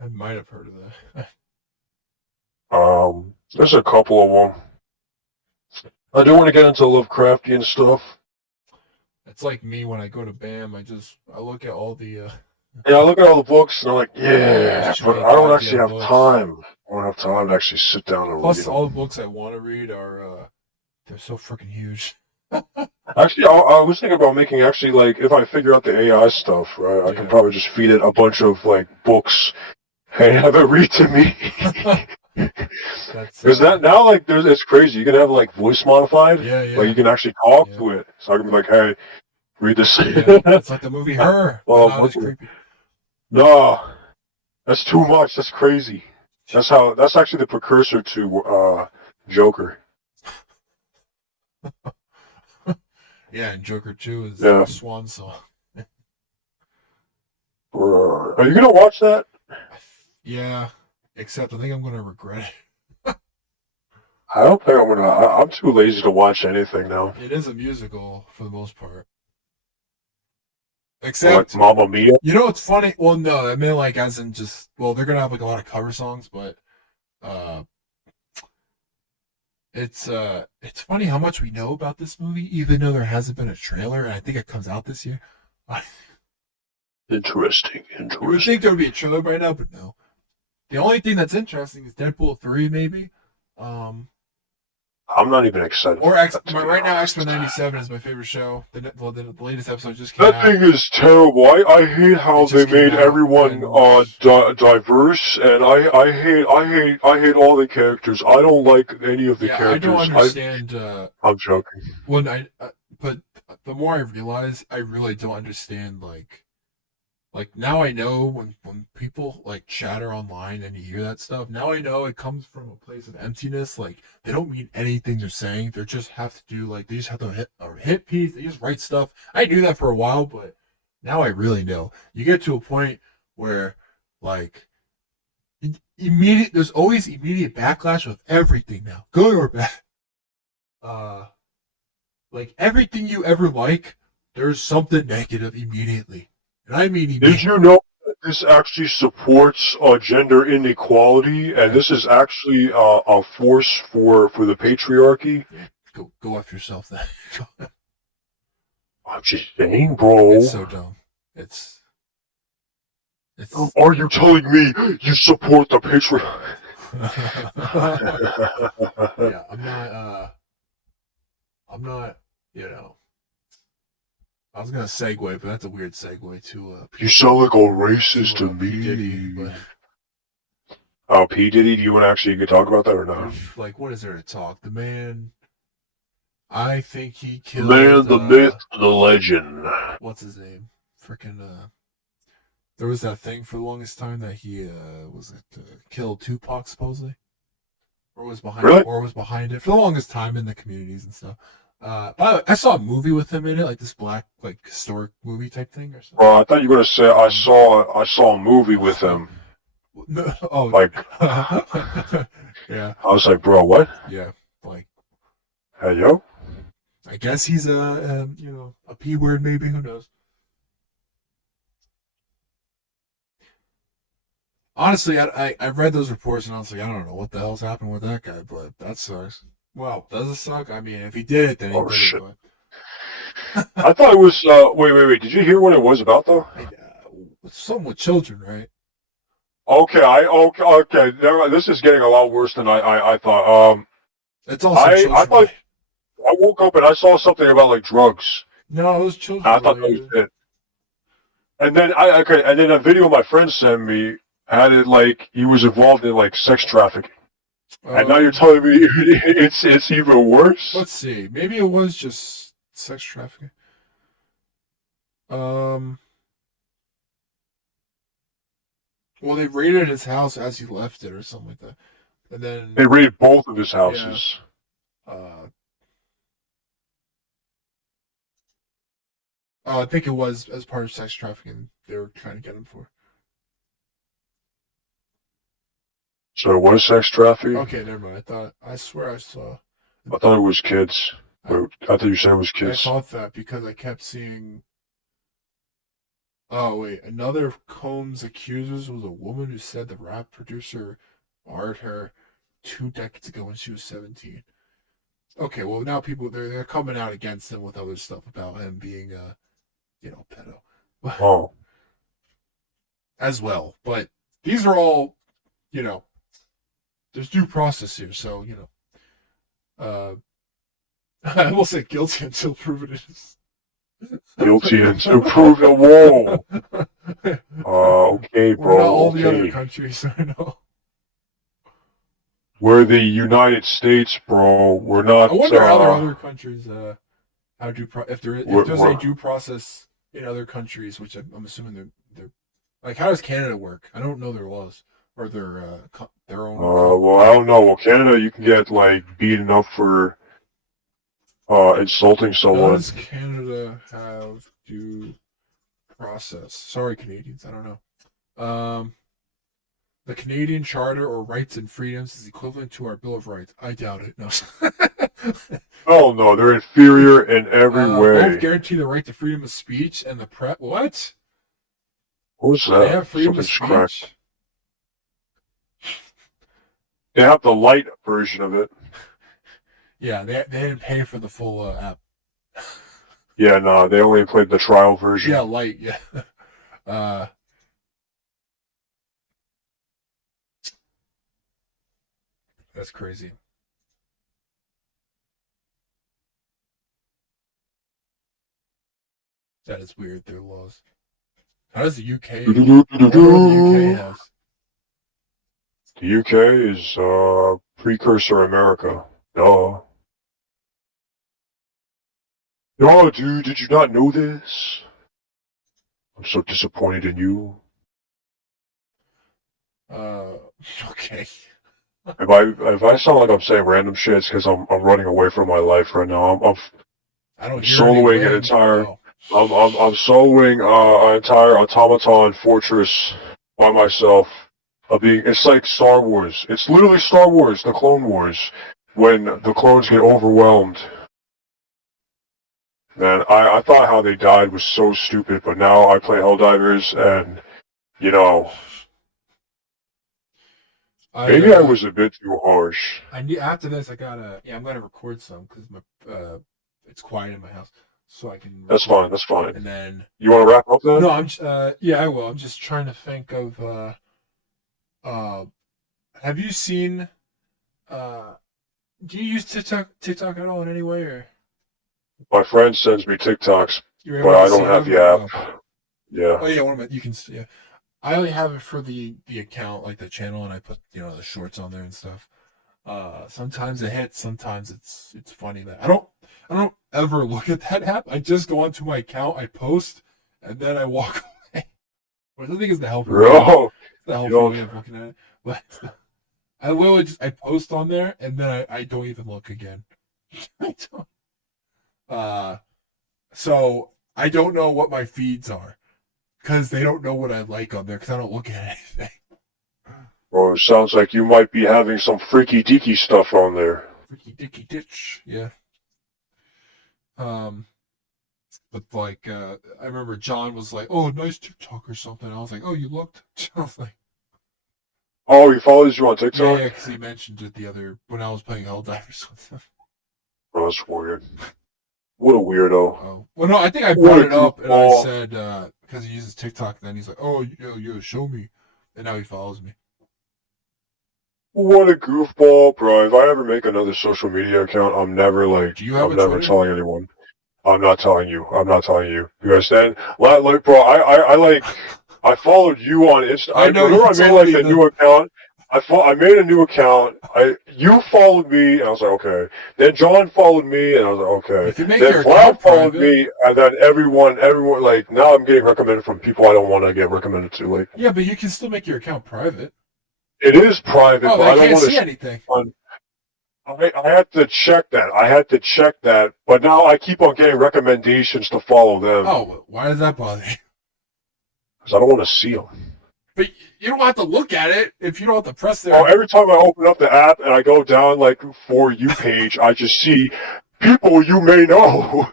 I might have heard of that. There's a couple of them. I do want to get into Lovecraftian stuff. It's like me when I go to BAM. I look at all the Yeah, I look at all the books and I'm like, yeah, there's too but many I don't actually goddamn have books. time. I don't have time to actually sit down and read Plus, all the them. books I want to read are they're so freaking huge. Actually, I was thinking about making actually like if I figure out the AI stuff, right? I can Yeah. probably just feed it a bunch of like books and have it read to me. That's Because that now like there's it's crazy. You can have like voice modified. yeah, Like yeah, you can actually talk yeah, to it. So I can be like, hey, read this. yeah. It's like the movie Her, but Well, not as creepy. no, that's too much. That's crazy. That's actually the precursor to Joker. Yeah, and Joker 2 is Yeah. the swan song. Are you gonna watch that? Yeah, except I think I'm gonna regret I don't think I'm gonna. I'm too lazy to watch anything now. it. It is a musical for the most part. Like Except, Mamma Mia. you know what's funny? Well, no, I mean like as in just well, they're gonna have like a lot of cover songs, but uh, it's funny how much we know about this movie, even though there hasn't been a trailer, and I think it comes out this year. Interesting. You would think there would be a trailer by now, but no. The only thing that's interesting is Deadpool 3, maybe. Um, I'm not even excited. or For that, to be right now, honest. X Men '97 is my favorite show. The latest episode just came That out. thing is terrible. I hate how It they just came made out, everyone and diverse, and I hate all the characters. I don't like any of the yeah, I don't characters. understand. I'm joking. When but the more I realize, I really don't understand. Like now I know when people like chatter online and you hear that stuff. Now I know it comes from a place of emptiness. Like they don't mean anything they're saying. They just have to do like they just have to hit a hit piece. They just write stuff. I knew that for a while, but now I really know. You get to a point where like immediate. There's always immediate backlash with everything now, good or bad. Uh, like everything you ever like, there's something negative immediately, and I mean Did immediately. you know that this actually supports gender inequality, and Yeah. this is actually a force for the patriarchy? Yeah, go F yourself then. I'm just saying, It's bro. so dumb. It's Are you telling me you support the patriarchy? yeah, I'm not, you know. I was gonna segue, but that's a weird segue You sound like a racist to P Diddy, me. but Oh, P Diddy, do you want to actually talk about that or not? like, what is there to talk? The man, I think he The man, killed. the myth, the legend. What's his name? Freaking. There was that thing for the longest time that he killed Tupac supposedly, Really? or was behind it for the longest time in the communities and stuff. By the way, I saw a movie with him in it, like this black, like historic movie type thing or something. I thought you were gonna say I saw a movie with him. No, oh, Like, yeah, I was like, bro, what? yeah. Like, Hey, yo. I guess he's a p word maybe. Who knows? Honestly, I read those reports and I was like, I don't know what the hell's happened with that guy, but that sucks. Well, does it suck? I mean, if he did it, then he Oh, did shit. it. I thought it was. Wait. Did you hear what it was about though? Something with children, right? Okay. Okay. This is getting a lot worse than I thought. It's also I children thought related. I woke up and I saw something about like drugs. No, it was children I thought that was related. it. And then and then a video my friend sent me had it like he was involved in like sex trafficking. And now you're Um, telling me it's even worse? let's see. Maybe it was just sex trafficking. Um, well, they raided his house as he left it, or something like that. And then, They raided both of his yeah, houses. uh, I think it was as part of sex trafficking. They were trying to get him for. So it was sex trafficking? Okay, never mind. I swear I saw. I thought it was kids. I, Wait, I thought you said it was I kids. thought that because I kept seeing. Oh wait, another of Combs' accusers was a woman who said the rap producer marred her 2 decades ago when she was 17. Okay, well now people they're coming out against him with other stuff about him being pedo Oh. as well. But these are all there's due process here, so I will say guilty until proven it is. Guilty until proven. Whoa. Okay, We're not bro. all the other Okay. countries, I know. We're the United States, bro. We're not. I wonder how other countries how if there's a We're, due process in other countries, which I'm assuming they're like how does Canada work? I don't know their laws or their own. well, I don't know. Well, Canada, you can get like beaten up for insulting someone. Does Canada have due process? Sorry, Canadians, I don't know. The Canadian Charter or Rights and Freedoms is equivalent to our Bill of Rights. I doubt it. No. Oh no, they're inferior in every Both way. guarantee the right to freedom of speech and the press. What? What was They that? have freedom of Something's cracked. speech? They have the light version of it. Yeah, they didn't pay for the full app. Yeah, no, they only played the trial version. Yeah, light. Yeah. Uh, that's crazy. That is weird. Their laws. How does the UK? I wonder what the UK has. The UK is precursor America. Duh. Oh, dude, did you not know this? I'm so disappointed in you. Uh, okay. If I sound like I'm saying random shit, it's because I'm running away from my life right now. I don't I'm hear any soloing an wind. entire. Oh. I'm soloing an entire automaton fortress by myself. It's like Star Wars. It's literally Star Wars, the Clone Wars, when the clones get overwhelmed. Man, I thought how they died was so stupid, but now I play Helldivers and, you know, maybe I was a bit too harsh. I need after this. I'm gonna record some because my it's quiet in my house, so I can. That's fine, that's fine. And then You want to wrap up then? no, yeah, I will. I'm just trying to think of have you seen do you use TikTok at all in any way or My friend sends me TikToks, you're but able I to see don't have them? the Oh. app. Yeah. Oh yeah, one of my you can yeah. I only have it for the account, like the channel, and I put the shorts on there and stuff. Sometimes it hits, sometimes it's funny that I don't ever look at that app. I just go onto my account, I post, and then I walk away. Which I think is the helpful way. Bro, It's the helpful way of looking at it. But I literally I post on there and then I don't even look again. I don't. So I don't know what my feeds are because they don't know what I like on there because I don't look at anything. bro, it sounds like you might be having some freaky deaky stuff on there. Freaky dicky ditch, yeah. But like, I remember John was like, "Oh, nice TikTok or something." I was like, "Oh, you looked?" I was like, Oh, he follows you on "Yeah, TikTok? yeah," because he mentioned it the other when I was playing Helldivers with him. Bro, that's weird. What a weirdo. Oh, well, no, I think I brought it up and I said because he uses TikTok. Then he's like, "Oh, yo, show me," and now he follows me. What a goofball, bro. If I ever make another social media account, I'm never Do you have I'm a never Twitter? telling anyone. I'm not telling you. I'm not telling you. You understand? Bro, I followed you on Insta. I know you Remember I made told like me the that. new account. I made a new account. You followed me, and I was like, okay. Then John followed me, and I was like, You okay. can make Then your Vlad account followed private. me, and then everyone, like now I'm getting recommended from people I don't want to get recommended to. Like Yeah, but you can still make your account private. it is private, Oh, but they I don't can't want see to. anything. I had to check that. I had to check that, but now I keep on getting recommendations to follow them Oh, why does that bother you? because I don't want to see them. But you don't have to look at it if you don't have to press Well, there. every time I open up the app and I go down like For You page, I just see people you may know.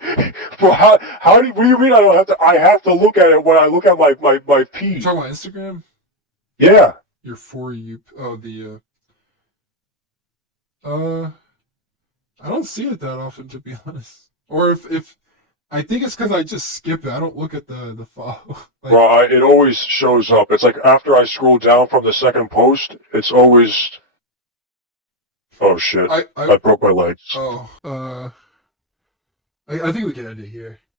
Bro, what do you mean I don't have to? I have to look at it when I look at my You're feed. talking about Instagram? Yeah. Your For You. Oh, I don't see it that often, to be honest. Or if I think it's because I just skip it. I don't look at the follow. Like, Bro, it always shows up. It's like after I scroll down from the second post, it's always. Oh shit! I I broke my legs. oh I think we can end it here.